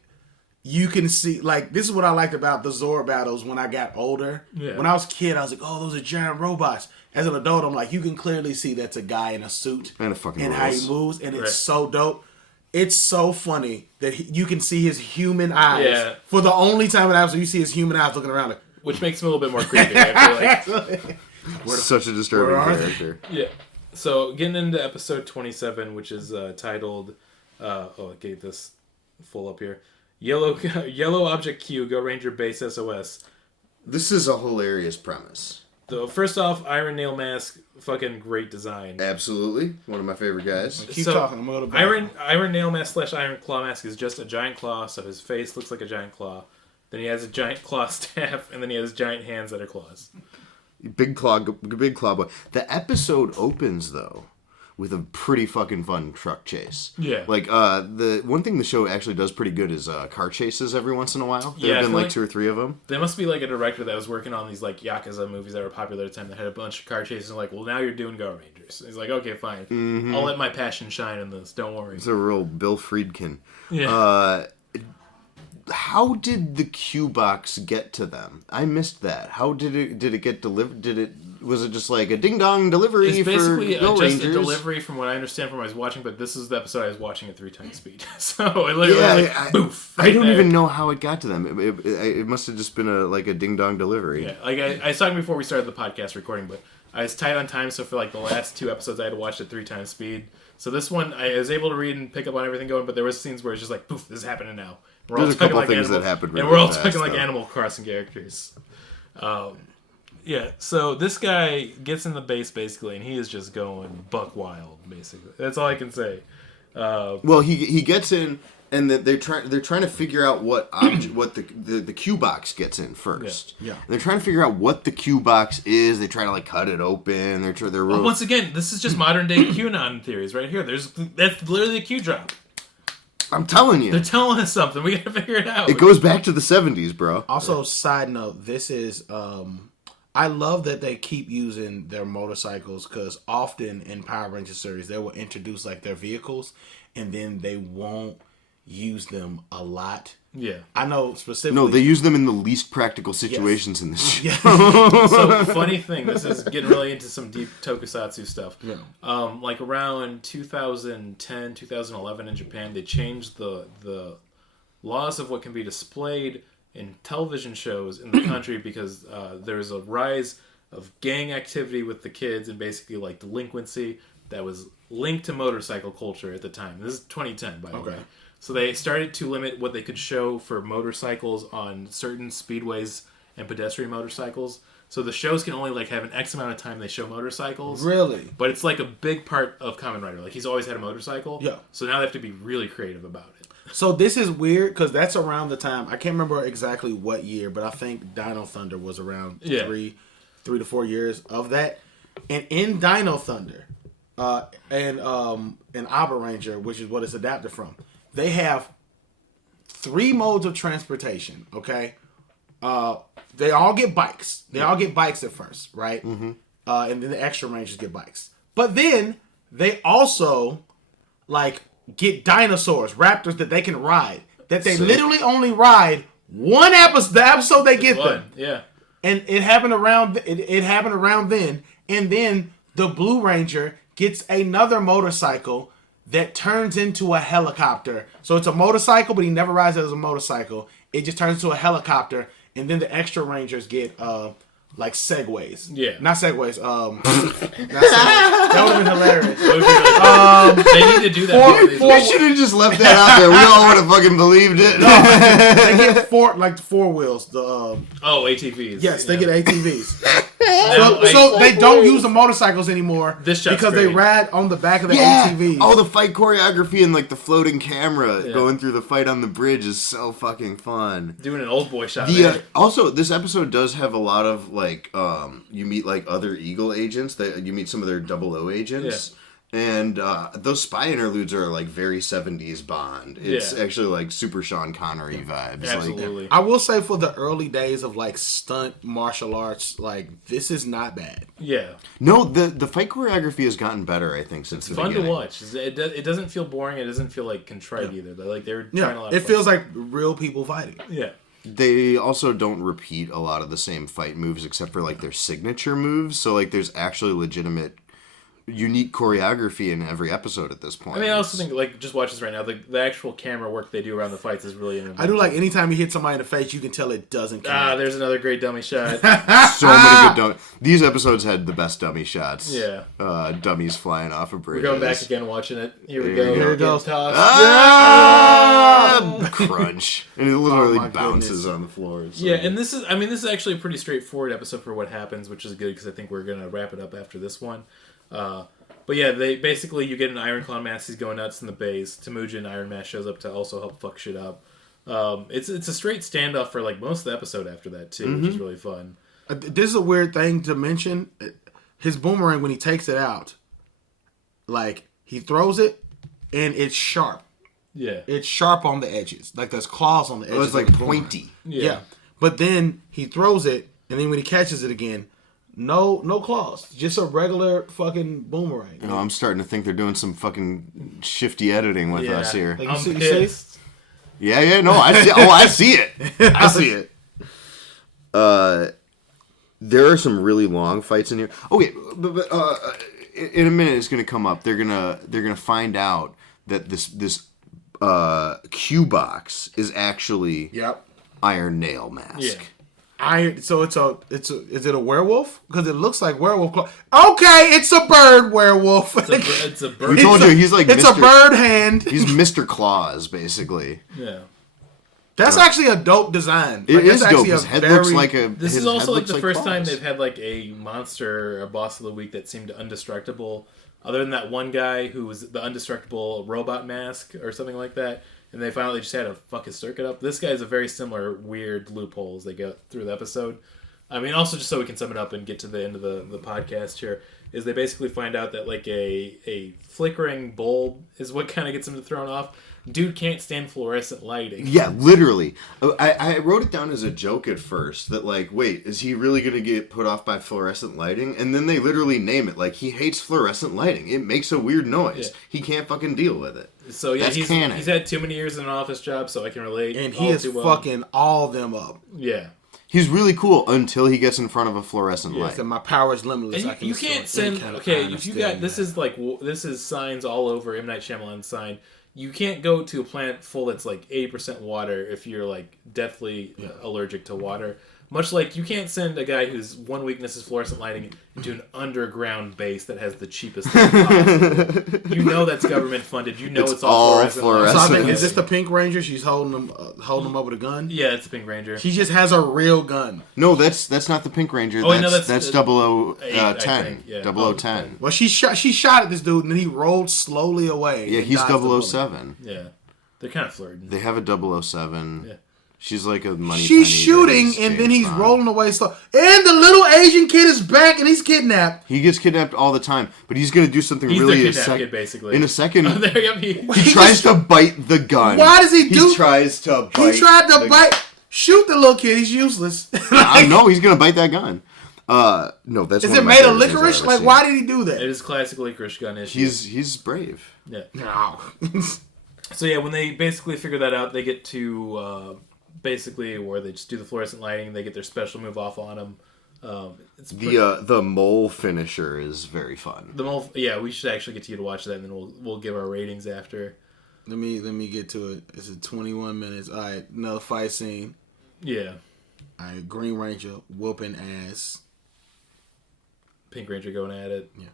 you can see like this is what I liked about the Zord battles when I got older. Yeah. When I was a kid, I was like, oh, those are giant robots. As an adult, I'm like, you can clearly see that's a guy in a suit and how he moves, and it's so dope. It's so funny that you can see his human eyes. Yeah. For the only time in episode, you see his human eyes looking around. Which makes him a little bit more creepy, I feel like. Such a disturbing character. Yeah. So, getting into episode 27, which is titled, I gave this full up here. Yellow Object Q, Go Ranger Base SOS. This is a hilarious premise. So first off, Iron Nail Mask, fucking great design. Absolutely, one of my favorite guys. Keep talking. I'm gonna go Iron Nail Mask / Iron Claw Mask is just a giant claw, so his face looks like a giant claw. Then he has a giant claw staff, and then he has giant hands that are claws. Big claw boy. The episode opens though with a pretty fucking fun truck chase. Yeah. Like the one thing the show actually does pretty good is car chases every once in a while. There have been like 2 or 3 of them. There must be like a director that was working on these like Yakuza movies that were popular at the time that had a bunch of car chases and like, well, now you're doing Go Rangers. And he's like, okay, fine. Mm-hmm. I'll let my passion shine in this. Don't worry. It's a real Bill Friedkin. Yeah. How did the Q box get to them? I missed that. How did it get delivered? Was it just like a ding dong delivery? It's basically for Go just Rangers? A delivery from what I understand from what I was watching, but this is the episode I was watching at 3 times speed. So it literally boof. I don't even know how it got to them. It must have just been a ding dong delivery. Yeah, like I was talking before we started the podcast recording, but I was tight on time, so for like the last 2 episodes I had to watch at 3 times speed. So this one I was able to read and pick up on everything going, but there was scenes where it's just like, poof, this is happening now. There's a couple things that happened really and we're all fast, talking like though. Animal Crossing characters. Yeah, so this guy gets in the base basically, and he is just going buck wild. Basically, that's all I can say. Well, he gets in, and they're trying to figure out what the Q box gets in first. Yeah. And they're trying to figure out what the Q box is. They try to like cut it open. They're Once again, this is just modern day QAnon theories right here. That's literally a Q drop. I'm telling you, They're telling us something. We gotta figure it out. it goes back to the 70s, bro. Also, side note, this is I love that they keep using their motorcycles, because often in Power Ranger series they will introduce like their vehicles and then they won't use them a lot. Yeah. I know specifically. No, they use them in the least practical situations in this show. So, funny thing, this is getting really into some deep tokusatsu stuff. Yeah. Like around 2010, 2011 in Japan, they changed the laws of what can be displayed in television shows in the country because there's a rise of gang activity with the kids and basically like delinquency that was linked to motorcycle culture at the time. This is 2010, by the way. So they started to limit what they could show for motorcycles on certain speedways and pedestrian motorcycles. So the shows can only like have an X amount of time they show motorcycles. Really? But it's like a big part of Kamen Rider. Like he's always had a motorcycle. Yeah. So now they have to be really creative about it. So this is weird because that's around the time, I can't remember exactly what year, but I think Dino Thunder was around 3 to 4 years of that. And in Dino Thunder and Abba Ranger, which is what it's adapted from, they have 3 modes of transportation, okay? They all get bikes. They all get bikes at first, right? Mm-hmm. And then the extra rangers get bikes. But then they also, like, get dinosaurs, raptors that they can ride. That they literally only ride one episode, the episode they get them. Yeah. And it happened around then. And then the Blue Ranger gets another motorcycle that turns into a helicopter. So it's a motorcycle, but he never rides it as a motorcycle. It just turns into a helicopter. And then the extra Rangers get like segways. Yeah. Not segways. Not segways. That would have been hilarious. They need to do that. We should have just left that out there. We all would have fucking believed it. They get 4 wheels. ATVs. Yes, they get ATVs. Now, So they don't use the motorcycles anymore This shot's because they great. ride on the back of the ATVs. Oh, the fight choreography and like the floating camera going through the fight on the bridge is so fucking fun. Doing an old boy shot there. Also, this episode does have a lot of like you meet like other Eagle agents. You meet some of their 00 agents. And those spy interludes are like very 70s Bond. It's actually like super Sean Connery vibes. Absolutely. I will say for the early days of like stunt martial arts, like this is not bad. Yeah. No, the fight choreography has gotten better, I think, since the Fun beginning. to watch. It doesn't feel boring. It doesn't feel like contrite either. Like they're trying a lot. It feels like real people fighting. Yeah. They also don't repeat a lot of the same fight moves except for like their signature moves. So like there's actually legitimate unique choreography in every episode at this point. I mean, I also think, like, just watch this right now. The actual camera work they do around the fights is really interesting. I do like anytime you hit somebody in the face, you can tell it doesn't count. There's another great dummy shot. So many good dummy. These episodes had the best dummy shots. Yeah. Dummies flying off of We're bridges. going back again watching it. Here we There go. you go. Here it goes. Crunch. And it literally my bounces goodness. on the floor. So. Yeah, and this is actually a pretty straightforward episode for what happens, which is good because I think we're going to wrap it up after this one. But yeah, you get an Iron Clown mask, he's going nuts in the base. Temujin Iron Mask shows up to also help fuck shit up. It's a straight standoff for like most of the episode after that too, which is really fun. This is a weird thing to mention. His boomerang, when he takes it out, like he throws it and it's sharp. Yeah. It's sharp on the edges. Like there's claws on the edges. It was like of the boomerang. pointy. Yeah. But then he throws it, and then when he catches it again, no claws. Just a regular fucking boomerang. You know, I'm starting to think they're doing some fucking shifty editing with us here. Like, I'm you see? pissed. Yeah, no, I see. Oh, I see it. I see it. There are some really long fights in here. Okay, but in a minute it's gonna come up. They're gonna find out that this Q box is actually Iron Nail Mask. Yeah. So is it a werewolf? Because it looks like werewolf claw. Okay, it's a bird werewolf. It's a bird. We told you he's like it's Mr. a bird hand. He's Mr. Claus, basically. Yeah. That's actually a dope design. It is dope. Actually His head looks like a. This his is also head like looks the first time claws. they've had like a monster, a boss of the week that seemed indestructible. Other than that one guy who was the indestructible robot mask or something like that, and they finally just had to fuck his circuit up. This guy is a very similar weird loopholes they go through the episode. I mean, also just so we can sum it up and get to the end of the podcast here, is they basically find out that like a flickering bulb is what kind of gets him thrown off. Dude can't stand fluorescent lighting. Yeah, literally. I wrote it down as a joke at first that, like, wait, is he really going to get put off by fluorescent lighting? And then they literally name it. Like, he hates fluorescent lighting. It makes a weird noise. Yeah. He can't fucking deal with it. So yeah, That's he's canon. had too many years in an office job, so I can relate. And he all is too well. fucking all them up. Yeah. He's really cool until he gets in front of a fluorescent light. So my power is limitless. And I can you can't destroy any send. kind of Okay, kind if you of got steam this that. is like this is signs all over M Night Shyamalan's sign. You can't go to a planet full that's like 80% water if you're like deathly allergic to water. Much like you can't send a guy whose one weakness is fluorescent lighting into an underground base that has the cheapest thing possible. You know that's government funded. You know it's all fluorescent. So I think, lighting. is this the Pink Ranger? She's holding him up with a gun. Yeah, it's the Pink Ranger. She just has a real gun. No, that's not the Pink Ranger. Oh, wait, no, that's that's 0010. I think, yeah. 0010. Well, she shot at this dude, and then he rolled slowly away. Yeah, and he's dodged the bullet. 007. Yeah, they're kind of flirting. They have a 007. Yeah. She's like a money. She's penny shooting, that is and then James he's Bond. rolling away slow. And the little Asian kid is back, and he's kidnapped. He gets kidnapped all the time, but he's gonna do something He's really the kidnapped kid, basically. in a second. Oh, there you go. He tries to bite the gun. Why does he do? He tries to bite. He tried to the- bite. Shoot the little kid. He's useless. I know he's gonna bite that gun. No, that's. Is one it of my made of favorite things I've licorice? ever Like, seen. why did he do It that? is classic licorice gun issue. He's brave. Yeah. No. So yeah, when they basically figure that out, they get to basically where they just do the fluorescent lighting. They get their special move off on them. It's The mole finisher is very fun. the mole. Yeah, we should actually get to you to watch that, and then we'll give our ratings after. Let me get to it. It's 21 minutes. All right, another fight scene. Yeah, All right, Green Ranger whooping ass. Pink Ranger going at it. Yeah.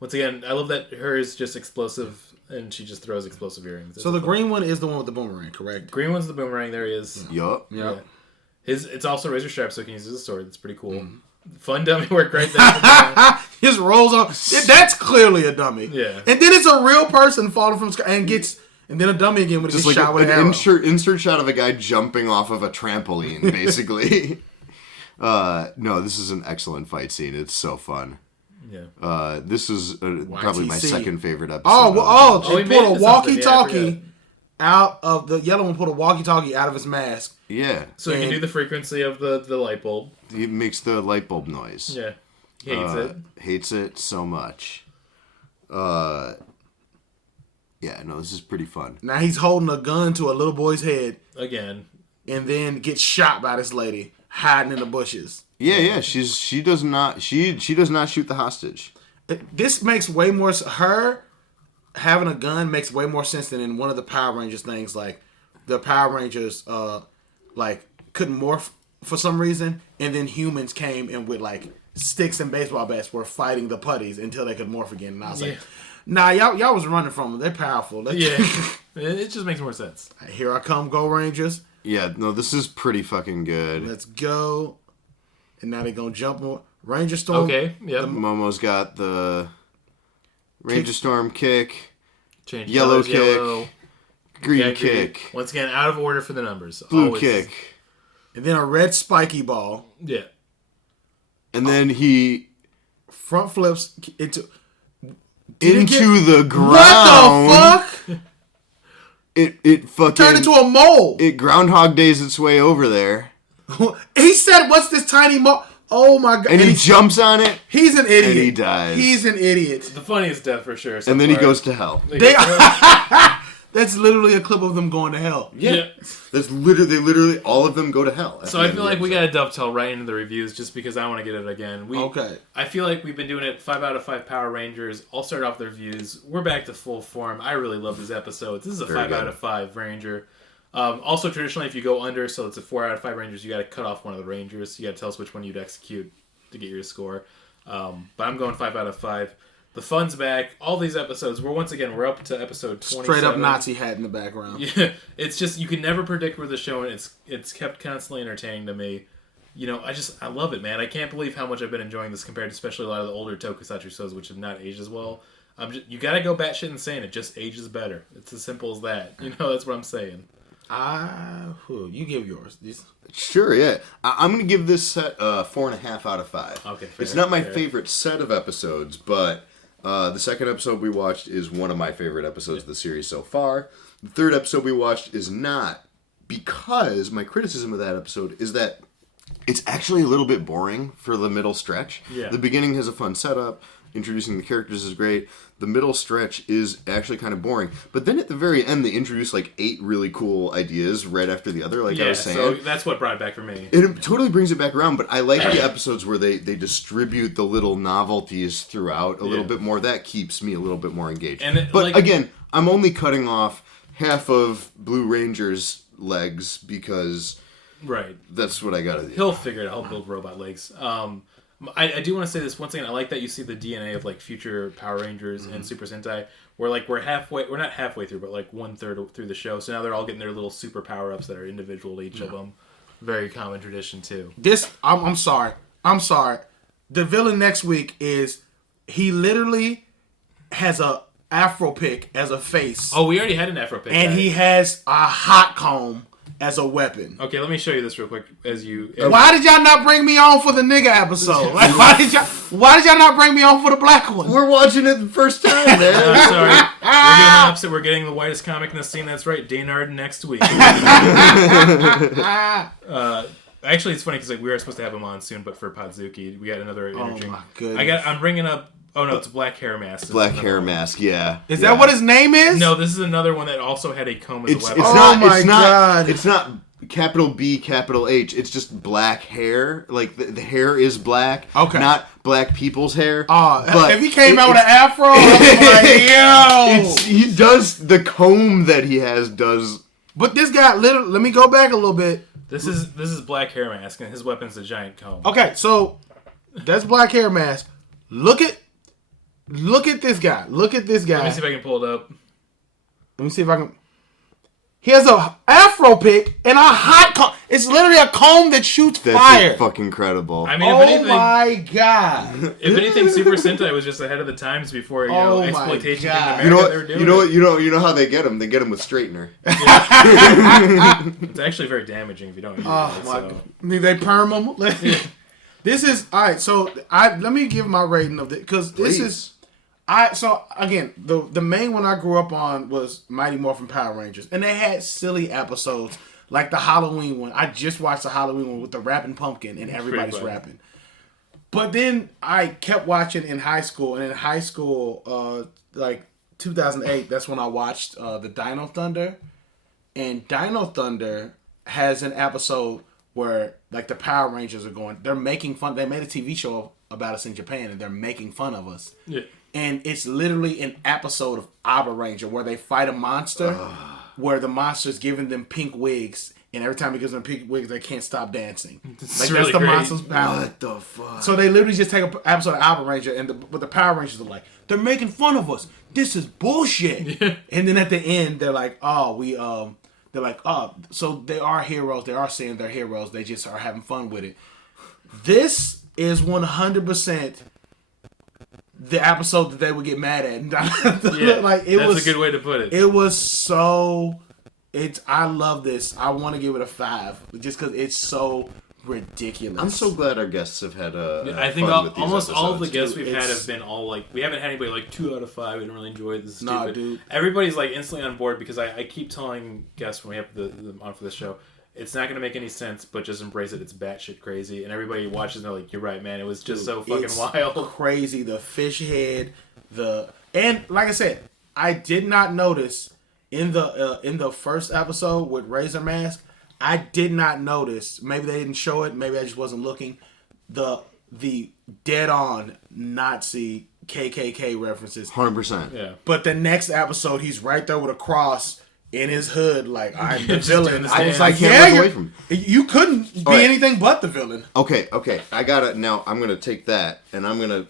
Once again, I love that her is just explosive, and she just throws explosive earrings. So the green one is the one with the boomerang, correct? green one's the boomerang. There he is. Yup. Yeah. It's also razor strap, so he can use it as a sword. That's pretty cool. Fun dummy work right there. Just rolls on. That's clearly a dummy. Yeah. And then it's a real person falling from the sky and gets, and then a dummy again when it Just gets like shot with an an arrow. insert shot of a guy jumping off of a trampoline, basically. No, this is an excellent fight scene. It's so fun. Yeah. This is probably my YTC. second favorite episode. Oh, well, Oh, they he made it pulled a to something. Yeah, I walkie-talkie out of the yellow one. Pulled a walkie-talkie out of his mask. Yeah, So you can And- do the frequency of the light bulb. he makes the light bulb noise. Yeah. He hates it. Hates it so much. Yeah, no, this is pretty fun. Now he's holding a gun to a little boy's head, Again. and then gets shot by this lady hiding in the bushes. Yeah, she does not shoot the hostage. This makes way more. Her having a gun makes way more sense than in one of the Power Rangers things. Like the Power Rangers, like couldn't morph for some reason, and then humans came and with like sticks and baseball bats were fighting the putties until they could morph again. And I was like, nah, y'all was running from them. They're powerful. Yeah. It just makes more sense. Here I come, Go Rangers. Yeah, no, this is pretty fucking good. Let's go. And now they're gonna jump on Ranger Storm. Okay. Yep. Momo's got the Ranger Storm kick, Change yellow colors, kick, yellow. green Yeah, kick, Once again, out of order for the numbers. blue Always. kick, And then a red spiky ball. Yeah. and then he Front flips into into the ground. What the fuck? It fucking Turned into a mole. it Groundhog Days its way over there, He said, "What's this tiny mole?" Oh my god! and he jumps on it, He's an idiot. and he dies. He's an idiot. The funniest death for sure. so and then he far. goes to hell. They, that's literally a clip of them going to hell. Yeah. That's literally all of them go to hell. at So the I end feel of the like we episode. got to dovetail right into the reviews just because I want to get it again. Okay. I feel like we've been doing it 5 out of 5 Power Rangers. I'll start off the reviews. We're back to full form. I really love this episode. This is a Very 5 out good. of 5 Ranger. Also, traditionally, if you go under, so it's a 4 out of 5 Rangers, you got to cut off one of the Rangers. You got to tell us which one you'd execute to get your score. But I'm going 5 out of 5. The fun's back. All these episodes. We're up to episode 27. Straight up Nazi hat in the background. Yeah, it's just you can never predict where the show, and it's kept constantly entertaining to me. I love it, man. I can't believe how much I've been enjoying this compared to especially a lot of the older tokusatsu shows, which have not aged as well. You gotta go batshit insane. It just ages better. It's as simple as that. That's what I'm saying. You give yours. Sure, yeah. I'm going to give this set 4.5 out of 5. Okay, fair, it's not my favorite set of episodes, but the second episode we watched is one of my favorite episodes of the series so far. The third episode we watched is not, because my criticism of that episode is that it's actually a little bit boring for the middle stretch. Yeah. The beginning has a fun setup. Introducing the characters is great. The middle stretch is actually kind of boring. But then at the very end, they introduce 8 really cool ideas right after the other, I was saying. So that's what brought it back for me. It totally brings it back around, but I like the episodes where they distribute the little novelties throughout a little bit more. That keeps me a little bit more engaged. But again, I'm only cutting off half of Blue Ranger's legs because that's what I gotta do. He'll figure it out. He'll build robot legs. I do want to say this once again. I like that you see the DNA of future Power Rangers and Super Sentai. We're we're not halfway through, but 1/3 through the show. So now they're all getting their little super power ups that are individual to each of them. Very common tradition too. I'm sorry. The villain next week he literally has a afro pick as a face. Oh, we already had an afro pick, and he has a hot comb as a weapon. Okay, let me show you this real quick. Why did y'all not bring me on for the nigga episode? Why did y'all not bring me on for the black one? We're watching it the first time, man. Sorry, we're doing the opposite. We're getting the whitest comic in the scene. That's right, Daynard next week. Actually, it's funny because we were supposed to have him on soon, but for Podzooky, we got another interview. Oh my goodness! I'm bringing up. Oh no, it's Black Hair Mask. Black Hair Mask, yeah. Is that what his name is? No, this is another one that also had a comb as a weapon. It's not capital B, capital H. It's just black hair. The hair is black. Okay. Not black people's hair. But if he came out with an afro, I was yo. He does, the comb that he has does. But this guy, literally, let me go back a little bit. This is Black Hair Mask, and his weapon's a giant comb. Okay, so that's Black Hair Mask. Look at this guy. Look at this guy. Let me see if I can pull it up. Let me see if I can. He has a afro pick and a hot comb. It's literally a comb that shoots fire. That's fucking incredible. I mean, my god! If anything, Super Sentai was just ahead of the times before exploitation came to America. You know how they get him? They get him with straightener. It's actually very damaging if you don't use it. Oh my god! They perm him. This is all right. So let me give my rating of this because this is. So again, the main one I grew up on was Mighty Morphin Power Rangers, and they had silly episodes like the Halloween one. I just watched the Halloween one with the rapping pumpkin and everybody's rapping. But then I kept watching in high school, and in high school, 2008, that's when I watched the Dino Thunder, and Dino Thunder has an episode where the Power Rangers are they're making fun. They made a TV show about us in Japan, and they're making fun of us. Yeah. And it's literally an episode of Abba Ranger where they fight a monster, where the monster's giving them pink wigs, and every time he gives them pink wigs, they can't stop dancing. That's the monster's power. What the fuck? So they literally just take an episode of Abba Ranger, but the Power Rangers are they're making fun of us. This is bullshit. Yeah. And then at the end, they're so they are heroes. They are saying they're heroes. They just are having fun with it. This is 100%. The episode that they would get mad at. That's a good way to put it. It was so... I love this. I want to give it a 5. Just because it's so ridiculous. I'm so glad our guests have had I think almost all of the guests we've had have been all we haven't had anybody 2 out of 5. We didn't really enjoy it. This is stupid. Nah, dude. Everybody's instantly on board because I keep telling guests when we have them on for this show, it's not going to make any sense, but just embrace it. It's batshit crazy. And everybody watches and they're you're right, man. It was just so fucking wild. Crazy. The fish head. And like I said, I did not notice in the first episode with Razor Mask, I did not notice. Maybe they didn't show it. Maybe I just wasn't looking. The dead-on Nazi KKK references. 100%. Yeah. But the next episode, he's right there with a cross in his hood, I'm the villain. I was I can't look away from him. You couldn't be anything but the villain. Okay. I'm gonna take that and I'm gonna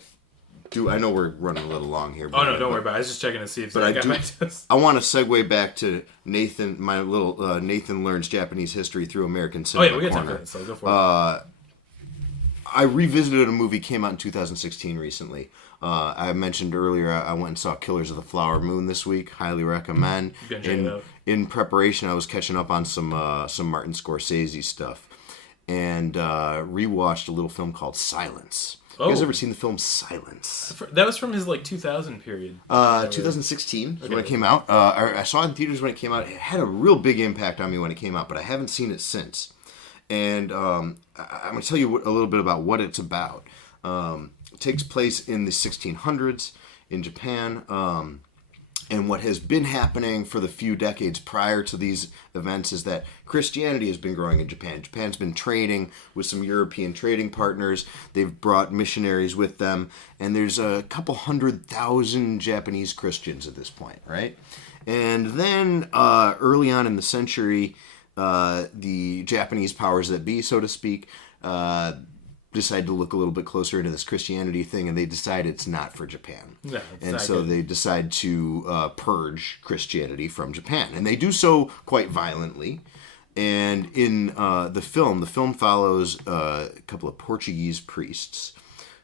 I know we're running a little long here. Oh, no, don't worry about it. I was just checking to see if But got back to us. I want to segue back to Nathan, my little Nathan Learns Japanese History Through American Cinema. We got time for that, so go for it. I revisited a movie came out in 2016 recently. I mentioned earlier I went and saw Killers of the Flower Moon this week. Highly recommend. In preparation, I was catching up on some Martin Scorsese stuff, and rewatched a little film called Silence. You guys ever seen the film Silence? That was from his 2000 period. 2016 is when it came out. I saw it in theaters when it came out. It had a real big impact on me when it came out, but I haven't seen it since. And I'm going to tell you a little bit about what it's about. It takes place in the 1600s in Japan. And what has been happening for the few decades prior to these events is that Christianity has been growing in Japan. Japan's been trading with some European trading partners. They've brought missionaries with them. And there's a couple 100,000 Japanese Christians at this point, right? And then early on in the century, the Japanese powers that be, so to speak, decide to look a little bit closer into this Christianity thing, and they decide it's not for Japan. No, and so they decide to purge Christianity from Japan. And they do so quite violently. And in the film follows a couple of Portuguese priests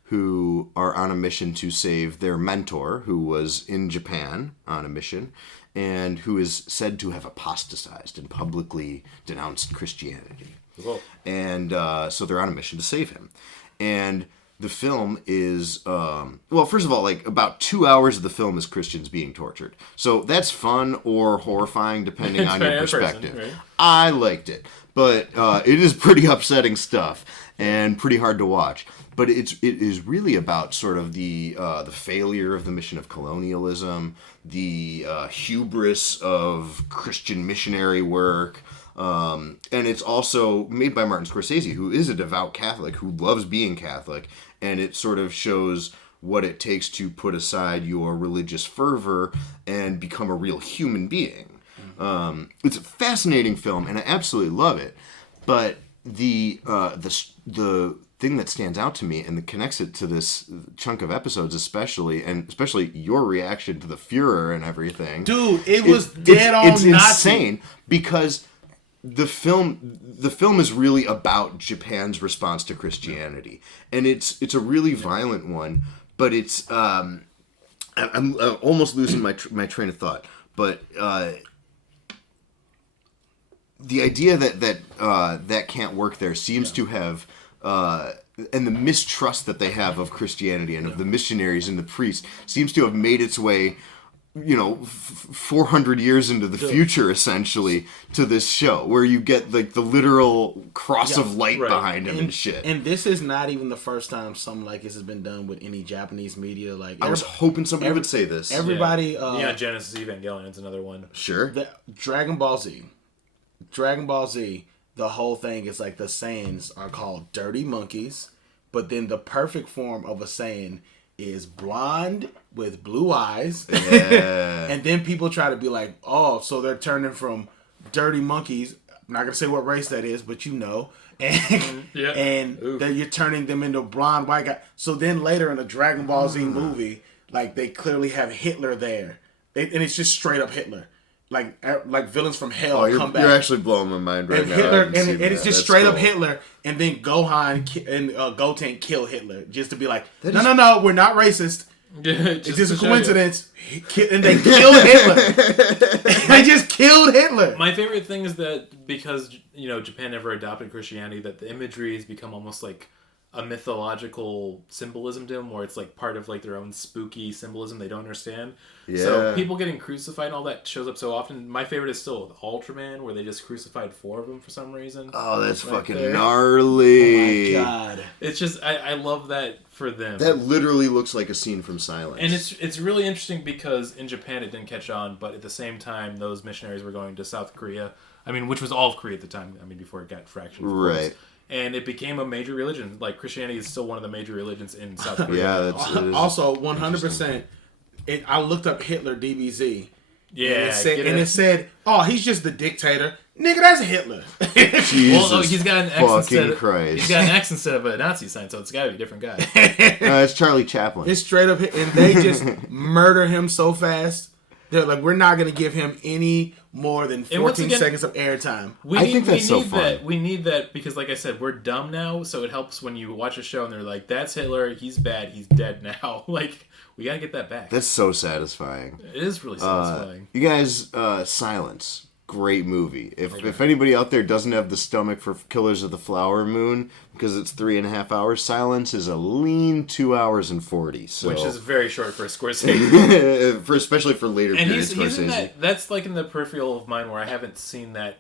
who are on a mission to save their mentor, who was in Japan on a mission, and who is said to have apostatized and publicly denounced Christianity. Whoa. And so they're on a mission to save him. And the film is, well, first of all, about 2 hours of the film is Christians being tortured. So that's fun or horrifying, depending on your perspective. Right? I liked it. But it is pretty upsetting stuff and pretty hard to watch. But it is really about sort of the failure of the mission of colonialism, the hubris of Christian missionary work. And it's also made by Martin Scorsese, who is a devout Catholic, who loves being Catholic, and it sort of shows what it takes to put aside your religious fervor and become a real human being. It's a fascinating film, and I absolutely love it. But the thing that stands out to me and that connects it to this chunk of episodes, especially your reaction to the Führer and everything, dude, it was dead on. It's insane because the film is really about Japan's response to Christianity, and it's a really violent one. But it's I'm almost losing my train of thought. But the idea that can't work there seems to have and the mistrust that they have of Christianity and of the missionaries and the priests seems to have made its way, 400 years into the future, essentially, to this show, where you get the literal cross of light behind him and shit. And this is not even the first time something like this has been done with any Japanese media. I was hoping somebody would say this. Everybody, Genesis Evangelion is another one. Sure. Dragon Ball Z, the whole thing is the Saiyans are called dirty monkeys, but then the perfect form of a Saiyan is blonde with blue eyes. Yeah. And then people try to be like, oh, so they're turning from dirty monkeys. I'm not going to say what race that is, but And, you're turning them into blonde white guy. So then later in the Dragon Ball Z movie, they clearly have Hitler there. And it's just straight up Hitler. Like villains from hell come back. You're actually blowing my mind right now. Hitler, and it's just straight up Hitler, and then Gohan and Goten kill Hitler just to be like, no, we're not racist. It's just a coincidence. And they killed Hitler. They just killed Hitler. My favorite thing is that because Japan never adopted Christianity, that the imagery has become almost like a mythological symbolism to them, where it's part of their own spooky symbolism they don't understand. Yeah. So people getting crucified and all that shows up so often. My favorite is still Ultraman, where they just crucified 4 of them for some reason. Oh, that's fucking gnarly. Oh my god. It's just I love that for them. That literally looks like a scene from Silence. And it's really interesting because in Japan it didn't catch on, but at the same time those missionaries were going to South Korea. Which was all of Korea at the time. Before it got fractured. Right. And it became a major religion. Christianity is still one of the major religions in South Korea. Yeah, that's also 100%. I looked up Hitler DBZ. Yeah, and it said, "Oh, he's just the dictator." Nigga, that's Hitler. Jesus well, he's got an X fucking Christ. He's got an X instead of a Nazi sign, so it's got to be a different guy. It's Charlie Chaplin. It's straight up, and they just murder him so fast. They're like, we're not going to give him any more than 14 seconds of airtime. I think that's so fun. We need that because, like I said, we're dumb now, so it helps when you watch a show and they're like, that's Hitler, he's bad, he's dead now. Like, we got to get that back. That's so satisfying. It is really satisfying. You guys, Silence. Great movie. If anybody out there doesn't have the stomach for Killers of the Flower Moon because it's 3.5 hours, Silence is a lean 2 hours and 40. So. Which is very short for a Scorsese. Especially for later and periods he's in Scorsese. that's like in the peripheral of mine where I haven't seen that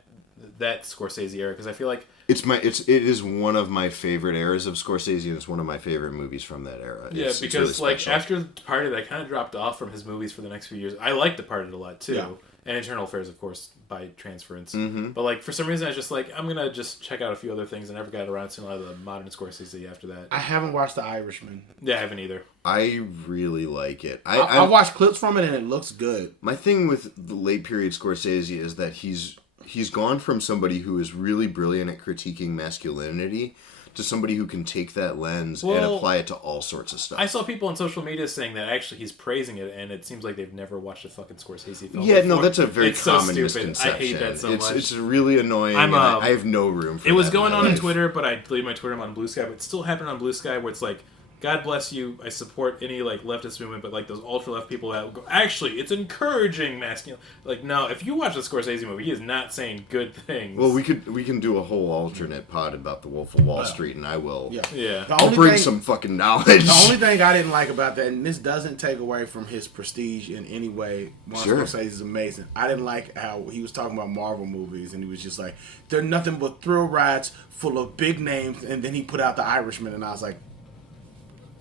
Scorsese era because I feel like it is one of my favorite eras of Scorsese, and it's one of my favorite movies from that era. Yeah, it's because really like after Departed, I kind of dropped off from his movies for the next few years. I like Departed a lot too. Yeah. And Internal Affairs, of course, by transference. Mm-hmm. But, like, for some reason, I was just like, I'm going to just check out a few other things. I never got around to a lot of the modern Scorsese after that. I haven't watched The Irishman. Yeah, I haven't either. I really like it. I watched clips from it, and it looks good. My thing with the late period Scorsese is that he's gone from somebody who is really brilliant at critiquing masculinity to somebody who can take that lens and apply it to all sorts of stuff. I saw people on social media saying that actually he's praising it, and it seems like they've never watched a fucking Scorsese film Yeah, before. no, that's a very it's common so stupid. misconception. I hate that so much. It's really annoying. I have no room for it. It was going on life. Twitter, but I deleted my Twitter on Blue Sky, but it still happened on Blue Sky where it's like, God bless you, I support any like leftist movement, but like those ultra-left people that go, actually, it's encouraging masculine. Like, no, if you watch the Scorsese movie, he is not saying good things. Well, we can do a whole alternate pod about the Wolf of Wall Street, and I will. Yeah. I'll bring some fucking knowledge. The only thing I didn't like about that, and this doesn't take away from his prestige in any way, Scorsese is amazing. I didn't like how he was talking about Marvel movies, and he was just like, they're nothing but thrill rides full of big names, and then he put out The Irishman, and I was like,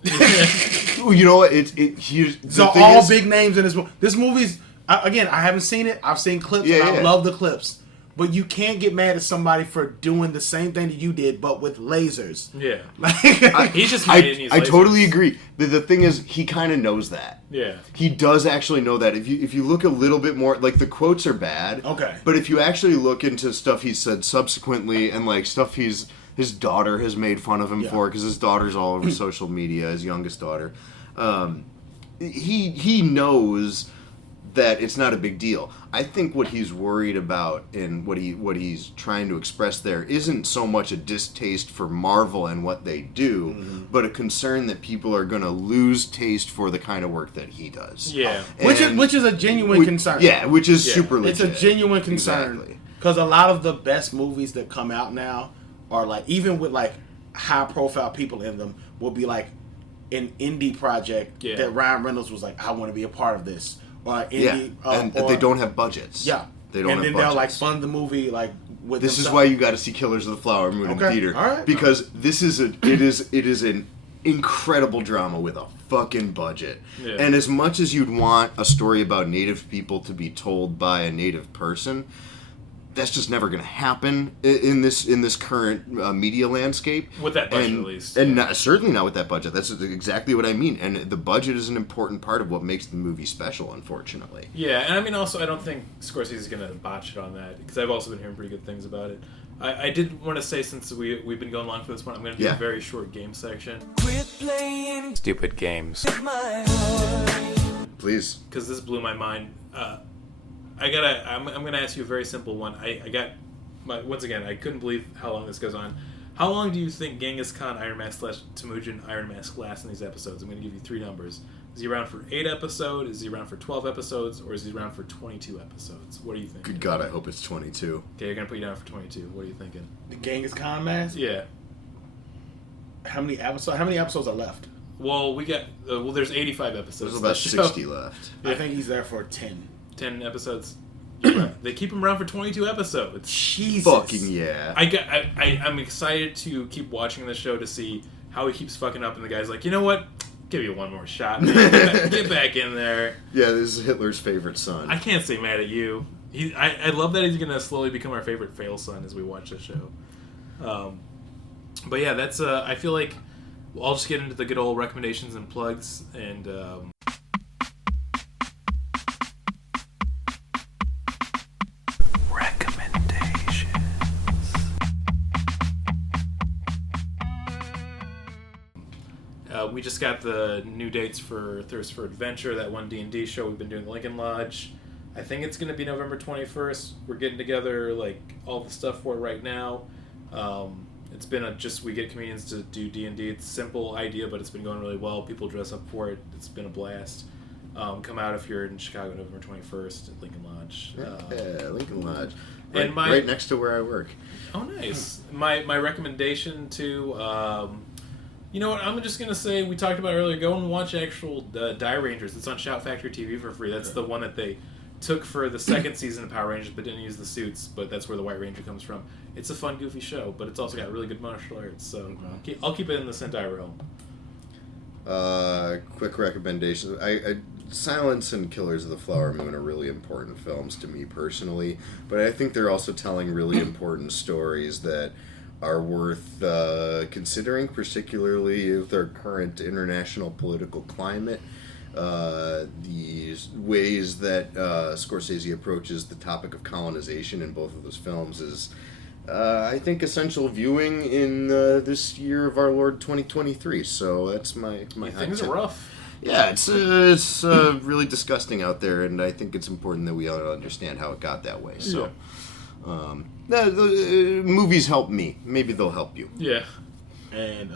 you know what? So all big names in this movie. This movie's again. I haven't seen it. I've seen clips. and I love the clips. But you can't get mad at somebody for doing the same thing that you did, but with lasers. Yeah, He's just. I totally agree. The thing is, he kind of knows that. Yeah, he does actually know that. If you look a little bit more, like the quotes are bad. Okay. But if you actually look into stuff he said subsequently and like stuff his daughter has made fun of him for, because his daughter's all over social media, his youngest daughter. He knows that it's not a big deal. I think what he's worried about and what he's trying to express there isn't so much a distaste for Marvel and what they do, but a concern that people are going to lose taste for the kind of work that he does. Yeah, which is a genuine concern. Yeah, which is super legit. It's a genuine concern because a lot of the best movies that come out now are like, even with like high profile people in them, will be like an indie project that Ryan Reynolds was like, I want to be a part of this. Or indie, and they don't have budgets. Yeah, they don't have budgets. And then they'll like fund the movie like with. This is why you got to see Killers of the Flower Moon in theater, all right. Because this is it is an incredible drama with a fucking budget. Yeah. And as much as you'd want a story about Native people to be told by a Native person, that's just never going to happen in this current media landscape. With that budget, at least. And certainly not with that budget. That's exactly what I mean. And the budget is an important part of what makes the movie special, unfortunately. Yeah, and I mean, also, I don't think Scorsese is going to botch it on that, because I've also been hearing pretty good things about it. I did want to say, since we've been going long for this one, I'm going to do a very short game section. Quit playing stupid games. Please. Because this blew my mind. I'm gonna ask you a very simple one. Once again, I couldn't believe how long this goes on. How long do you think Genghis Khan Iron Mask / Temujin Iron Mask lasts in these episodes? I'm gonna give you 3 numbers. Is he around for 8 episodes? Is he around for 12 episodes? Or is he around for 22 episodes? What do you think? Good God, I hope it's 22. Okay, you're gonna put you down for 22. What are you thinking? The Genghis Khan mask? Yeah. How many episodes are left? Well, we got there's 85 episodes. There's about 60 left. Yeah. I think he's there for 10. 10 episodes. They keep him around for 22 episodes. Jesus. Fucking yeah. I'm excited to keep watching the show to see how he keeps fucking up, and the guy's like, you know what? Give you one more shot, man. Get back in there. Yeah, this is Hitler's favorite son. I can't stay mad at you. I love that he's gonna slowly become our favorite fail son as we watch the show. But yeah, that's I feel like I'll just get into the good old recommendations and plugs, and We just got the new dates for Thirst for Adventure, that one D&D show we've been doing at Lincoln Lodge. I think it's going to be November 21st. We're getting together like all the stuff for it right now. It's been we get comedians to do D&D. It's a simple idea, but it's been going really well. People dress up for it. It's been a blast. Come out if you're in Chicago, November 21st at Lincoln Lodge. Lincoln Lodge. And right next to where I work. Oh, nice. My recommendation to... you know what? I'm just going to say, we talked about earlier, go and watch actual Die Rangers. It's on Shout Factory TV for free. That's the one that they took for the second season of Power Rangers, but didn't use the suits, but that's where the White Ranger comes from. It's a fun, goofy show, but it's also got really good martial arts, so I'll keep it in the Sentai realm. Quick recommendation. Silence and Killers of the Flower Moon are really important films to me personally, but I think they're also telling really important stories that are worth considering, particularly with our current international political climate. These ways that Scorsese approaches the topic of colonization in both of those films is, I think, essential viewing in this year of our Lord 2023. So that's my Things are rough. Yeah, it's really disgusting out there, and I think it's important that we all understand how it got that way. So, the movies help me. Maybe they'll help you. Yeah. And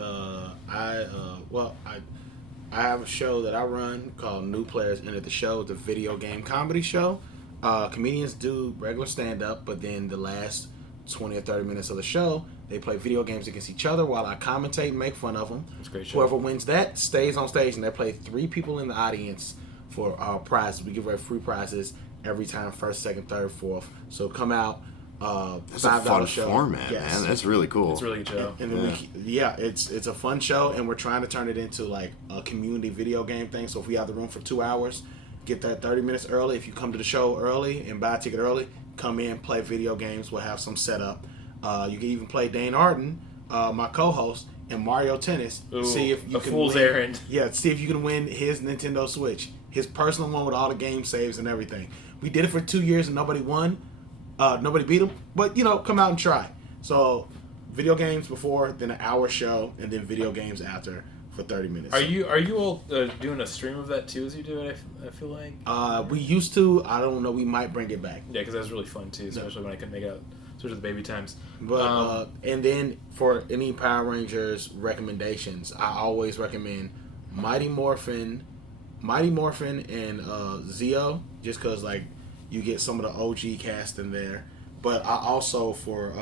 I have a show that I run called New Players Enter the Show. It's a video game comedy show. Comedians do regular stand-up, but then the last 20 or 30 minutes of the show, they play video games against each other while I commentate and make fun of them. That's a great show. Whoever wins that stays on stage, and they play 3 people in the audience for prizes. We give away free prizes every time, first, second, third, fourth. So come out. That's a fun format, man. That's really cool. It's a really good show. And then it's a fun show, and we're trying to turn it into like a community video game thing. So if we have the room for 2 hours, get there 30 minutes early. If you come to the show early and buy a ticket early, come in, play video games. We'll have some setup. You can even play Dane Arden, my co-host, and Mario Tennis. Ooh, see if you a can fool's win. errand. Yeah, see if you can win his Nintendo Switch, his personal one with all the game saves and everything. We did it for 2 years and nobody won. Nobody beat him, but come out and try. So, video games before, then an hour show, and then video games after for 30 minutes. Are you all doing a stream of that too as you do it? I feel like we used to. I don't know. We might bring it back. Yeah, because that was really fun too, especially when I couldn't make out, especially the baby times. But and then for any Power Rangers recommendations, I always recommend Mighty Morphin, and Zeo, just because like you get some of the OG cast in there. But I also for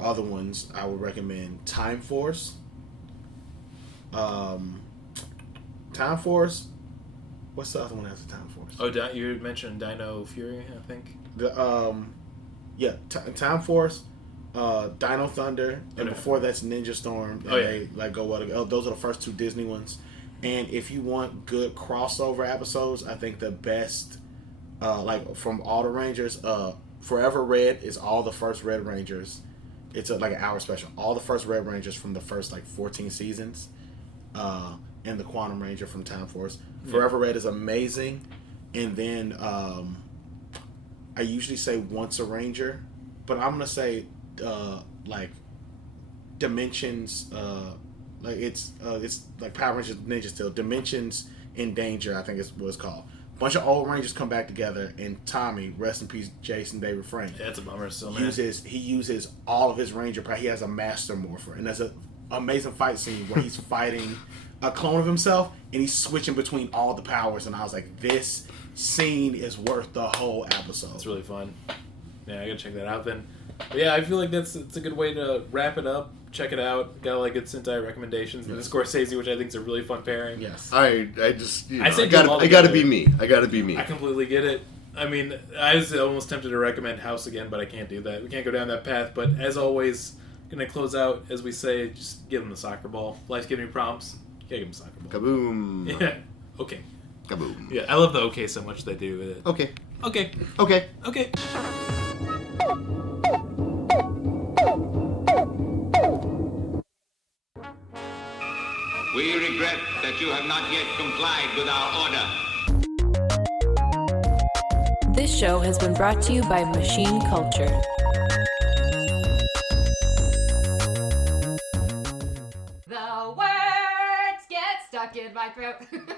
other ones, I would recommend Time Force. Time Force. What's the other one after Time Force? Oh, you mentioned Dino Fury, I think. Time Force, Dino Thunder, and before that's Ninja Storm. And they those are the first 2 Disney ones. And if you want good crossover episodes, I think the best, from all the Rangers, Forever Red is all the first Red Rangers. It's like an hour special. All the first Red Rangers from the first 14 seasons, and the Quantum Ranger from Time Force. Forever Red is amazing. And then I usually say Once a Ranger, but I'm gonna say Dimensions. It's like Power Rangers Ninja Steel. Dimensions in Danger, I think is what it's called. A bunch of old Rangers come back together, and Tommy, rest in peace, Jason David Frank. Yeah, that's a bummer still, man. He uses all of his Ranger power. He has a Master Morpher, and there's an amazing fight scene where he's fighting a clone of himself, and he's switching between all the powers. And I was like, this scene is worth the whole episode. It's really fun. Yeah, I gotta check that out then. But yeah, I feel like it's a good way to wrap it up. Check it out. Got good Sentai recommendations. Yes. The Scorsese, which I think is a really fun pairing. Yes. I gotta be me. I gotta be me. I completely get it. I mean, I was almost tempted to recommend House again, but I can't do that. We can't go down that path. But as always, gonna close out as we say, just give them the soccer ball. Life's giving you problems. You gotta give them the soccer ball. Kaboom. Yeah. Okay. Kaboom. Yeah, I love the okay so much they do with it. Okay. Okay. Okay. Okay. We regret that you have not yet complied with our order. This show has been brought to you by Machine Culture.